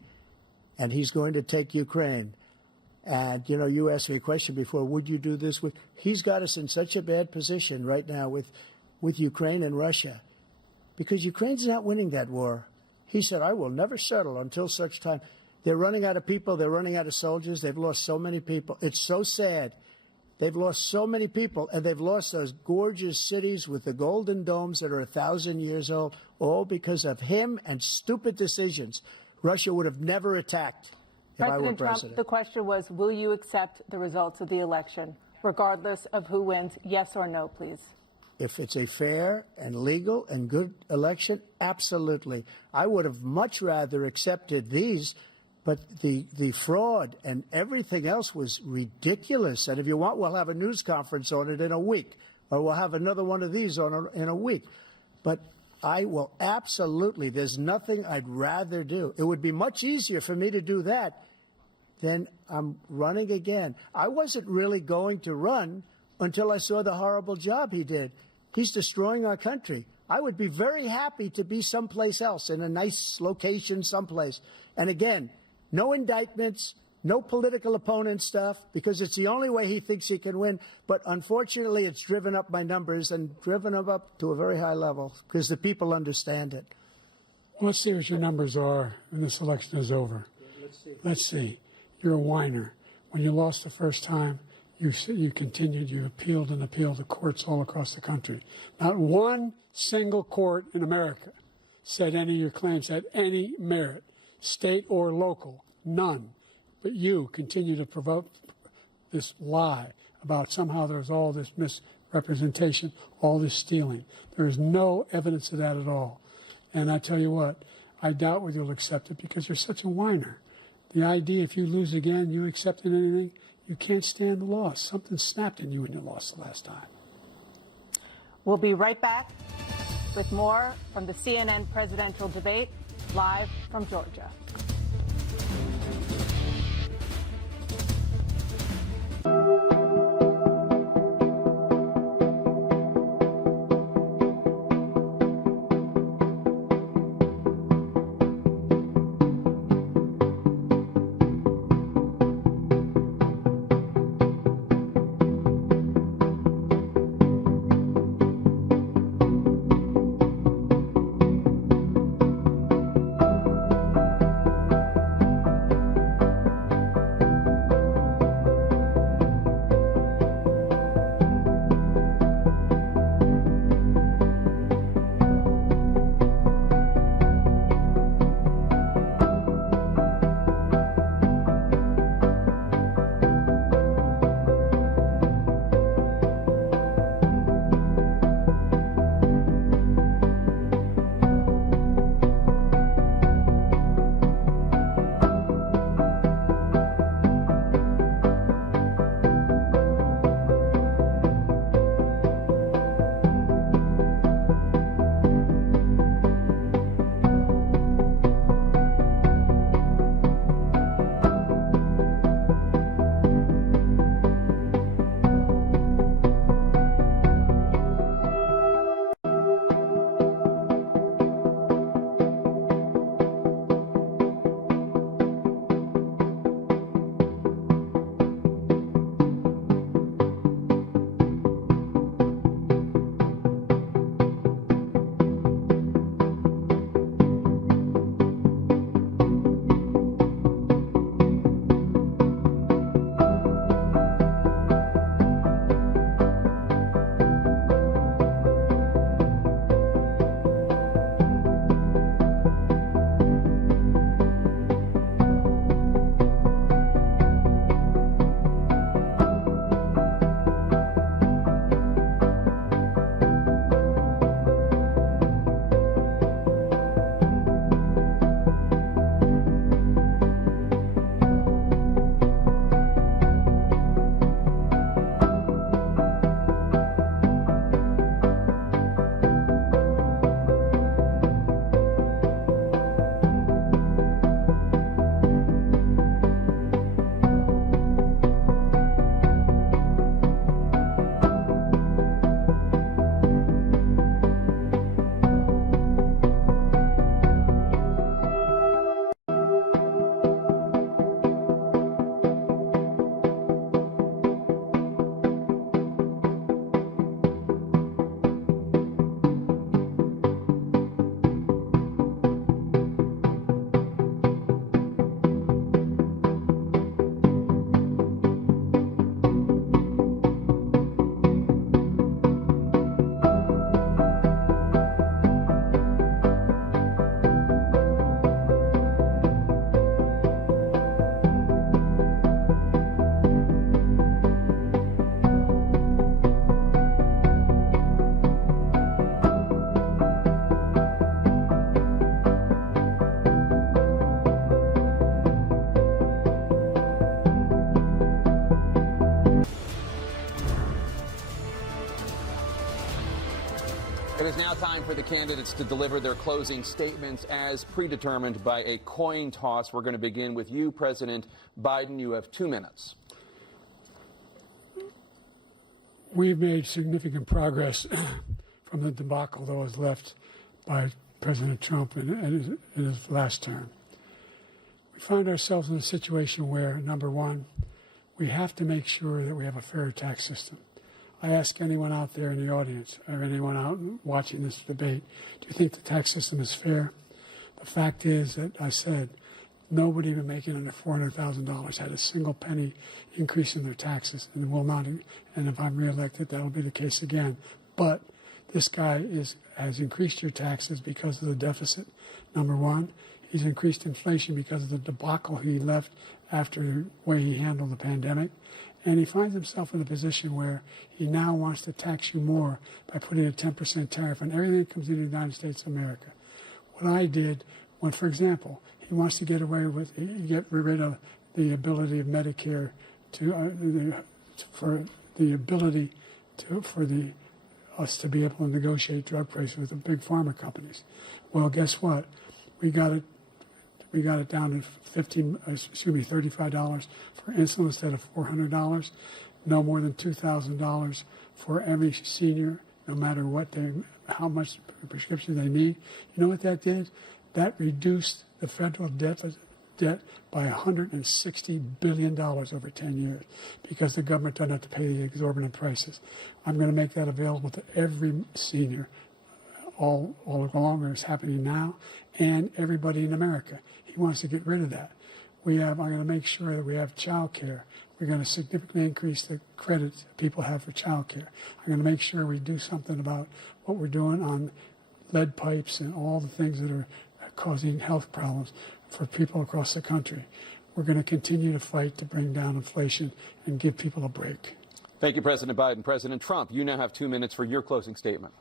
And he's going to take Ukraine. And, you know, you asked me a question before, would you do this with? He's got us in such a bad position right now with Ukraine and Russia, because Ukraine's not winning that war. He said, I will never settle until such time. They're running out of people. They're running out of soldiers. They've lost so many people. It's so sad. They've lost so many people, and they've lost those gorgeous cities with the golden domes that are 1,000 years old, all because of him and stupid decisions. Russia would have never attacked if I were president. Trump, the question was, will you accept the results of the election, regardless of who wins? Yes or no, please. If it's a fair and legal and good election, absolutely. I would have much rather accepted these, but the fraud and everything else was ridiculous. And if you want, we'll have a news conference on it in a week, or we'll have another one of these in a week. But I will absolutely, there's nothing I'd rather do. It would be much easier for me to do that than I'm running again. I wasn't really going to run until I saw the horrible job he did. He's destroying our country. I would be very happy to be someplace else, in a nice location someplace. And again, no indictments, no political opponent stuff, because it's the only way he thinks he can win. But unfortunately, it's driven up my numbers and driven them up to a very high level because the people understand it. Well, let's see what your numbers are when this election is over. Let's see. You're a whiner. When you lost the first time, you continued, you appealed and appealed to courts all across the country. Not one single court in America said any of your claims had any merit, state or local, none. But you continue to provoke this lie about somehow there's all this misrepresentation, all this stealing. There is no evidence of that at all. And I tell you what, I doubt whether you'll accept it because you're such a whiner. The idea if you lose again, you accepting anything, you can't stand the loss. Something snapped in you when you lost the last time. We'll be right back with more from the CNN presidential debate, live from Georgia. It is now time for the candidates to deliver their closing statements as predetermined by a coin toss. We're going to begin with you, President Biden. You have 2 minutes. We've made significant progress from the debacle that was left by President Trump in his last term. We find ourselves in a situation where, number one, we have to make sure that we have a fair tax system. I ask anyone out there in the audience or anyone out watching this debate, do you think the tax system is fair? The fact is that I said nobody even making under $400,000 had a single penny increase in their taxes and will not. And if I'm reelected, that'll be the case again. But this guy has increased your taxes because of the deficit, number one. He's increased inflation because of the debacle he left after the way he handled the pandemic. And he finds himself in a position where he now wants to tax you more by putting a 10% tariff on everything that comes into the United States of America. What I did, when, for example, he wants to get rid of the ability of Medicare for us to be able to negotiate drug prices with the big pharma companies. Well, guess what? We got it down to $35 for insulin instead of $400. No more than $2,000 for every senior, no matter how much prescription they need. You know what that did? That reduced the federal debt by $160 billion over 10 years because the government doesn't have to pay the exorbitant prices. I'm going to make that available to every senior all along, it's happening now, and everybody in America. He wants to get rid of that. I'm going to make sure that we have child care. We're going to significantly increase the credit people have for child care. I'm going to make sure we do something about what we're doing on lead pipes and all the things that are causing health problems for people across the country. We're going to continue to fight to bring down inflation and give people a break. Thank you, President Biden. President Trump, you now have 2 minutes for your closing statement.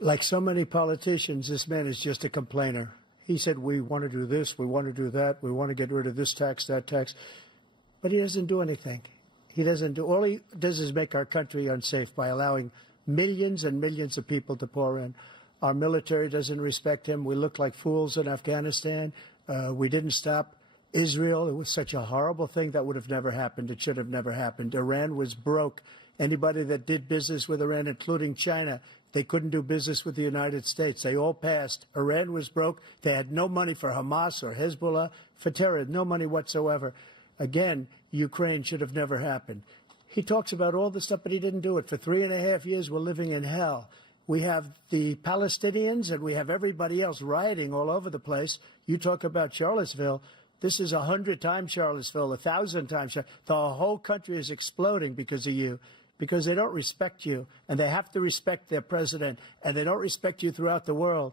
Like so many politicians, this man is just a complainer. He said, we want to do this, we want to do that, we want to get rid of this tax, that tax. But he doesn't do anything. All he does is make our country unsafe by allowing millions and millions of people to pour in. Our military doesn't respect him. We look like fools in Afghanistan. We didn't stop Israel. It was such a horrible thing that would have never happened. It should have never happened. Iran was broke. Anybody that did business with Iran, including China, they couldn't do business with the United States. They all passed. Iran was broke. They had no money for Hamas or Hezbollah, for terror, no money whatsoever. Again, Ukraine should have never happened. He talks about all this stuff, but he didn't do it. For 3.5 years, we're living in hell. We have the Palestinians and we have everybody else rioting all over the place. You talk about Charlottesville. This is 100 times Charlottesville, 1,000 times. The whole country is exploding because of you, because they don't respect you, and they have to respect their president, and they don't respect you throughout the world.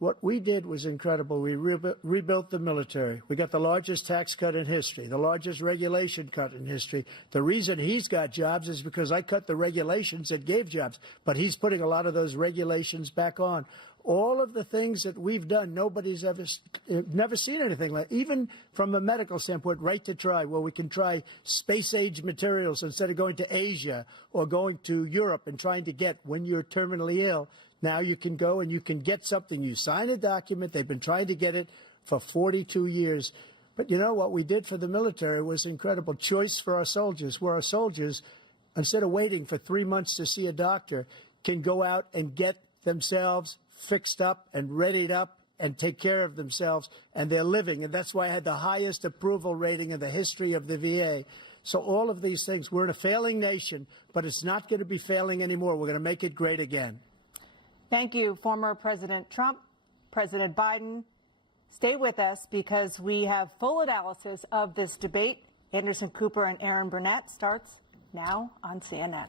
What we did was incredible. We rebuilt the military. We got the largest tax cut in history, the largest regulation cut in history. The reason he's got jobs is because I cut the regulations that gave jobs, but he's putting a lot of those regulations back on. All of the things that we've done, nobody's never seen anything like. Even from a medical standpoint, right to try, where we can try space-age materials instead of going to Asia or going to Europe and trying to get when you're terminally ill. Now you can go and you can get something. You sign a document. They've been trying to get it for 42 years. But you know what we did for the military was incredible. Choice for our soldiers, where our soldiers, instead of waiting for 3 months to see a doctor, can go out and get themselves fixed up and readied up and take care of themselves, and they're living. And that's why I had the highest approval rating in the history of the VA. So all of these things, we're in a failing nation, but it's not going to be failing anymore. We're going to make it great again. Thank you, former President Trump, President Biden. Stay with us because we have full analysis of this debate. Anderson Cooper and Aaron Burnett starts now on CNN.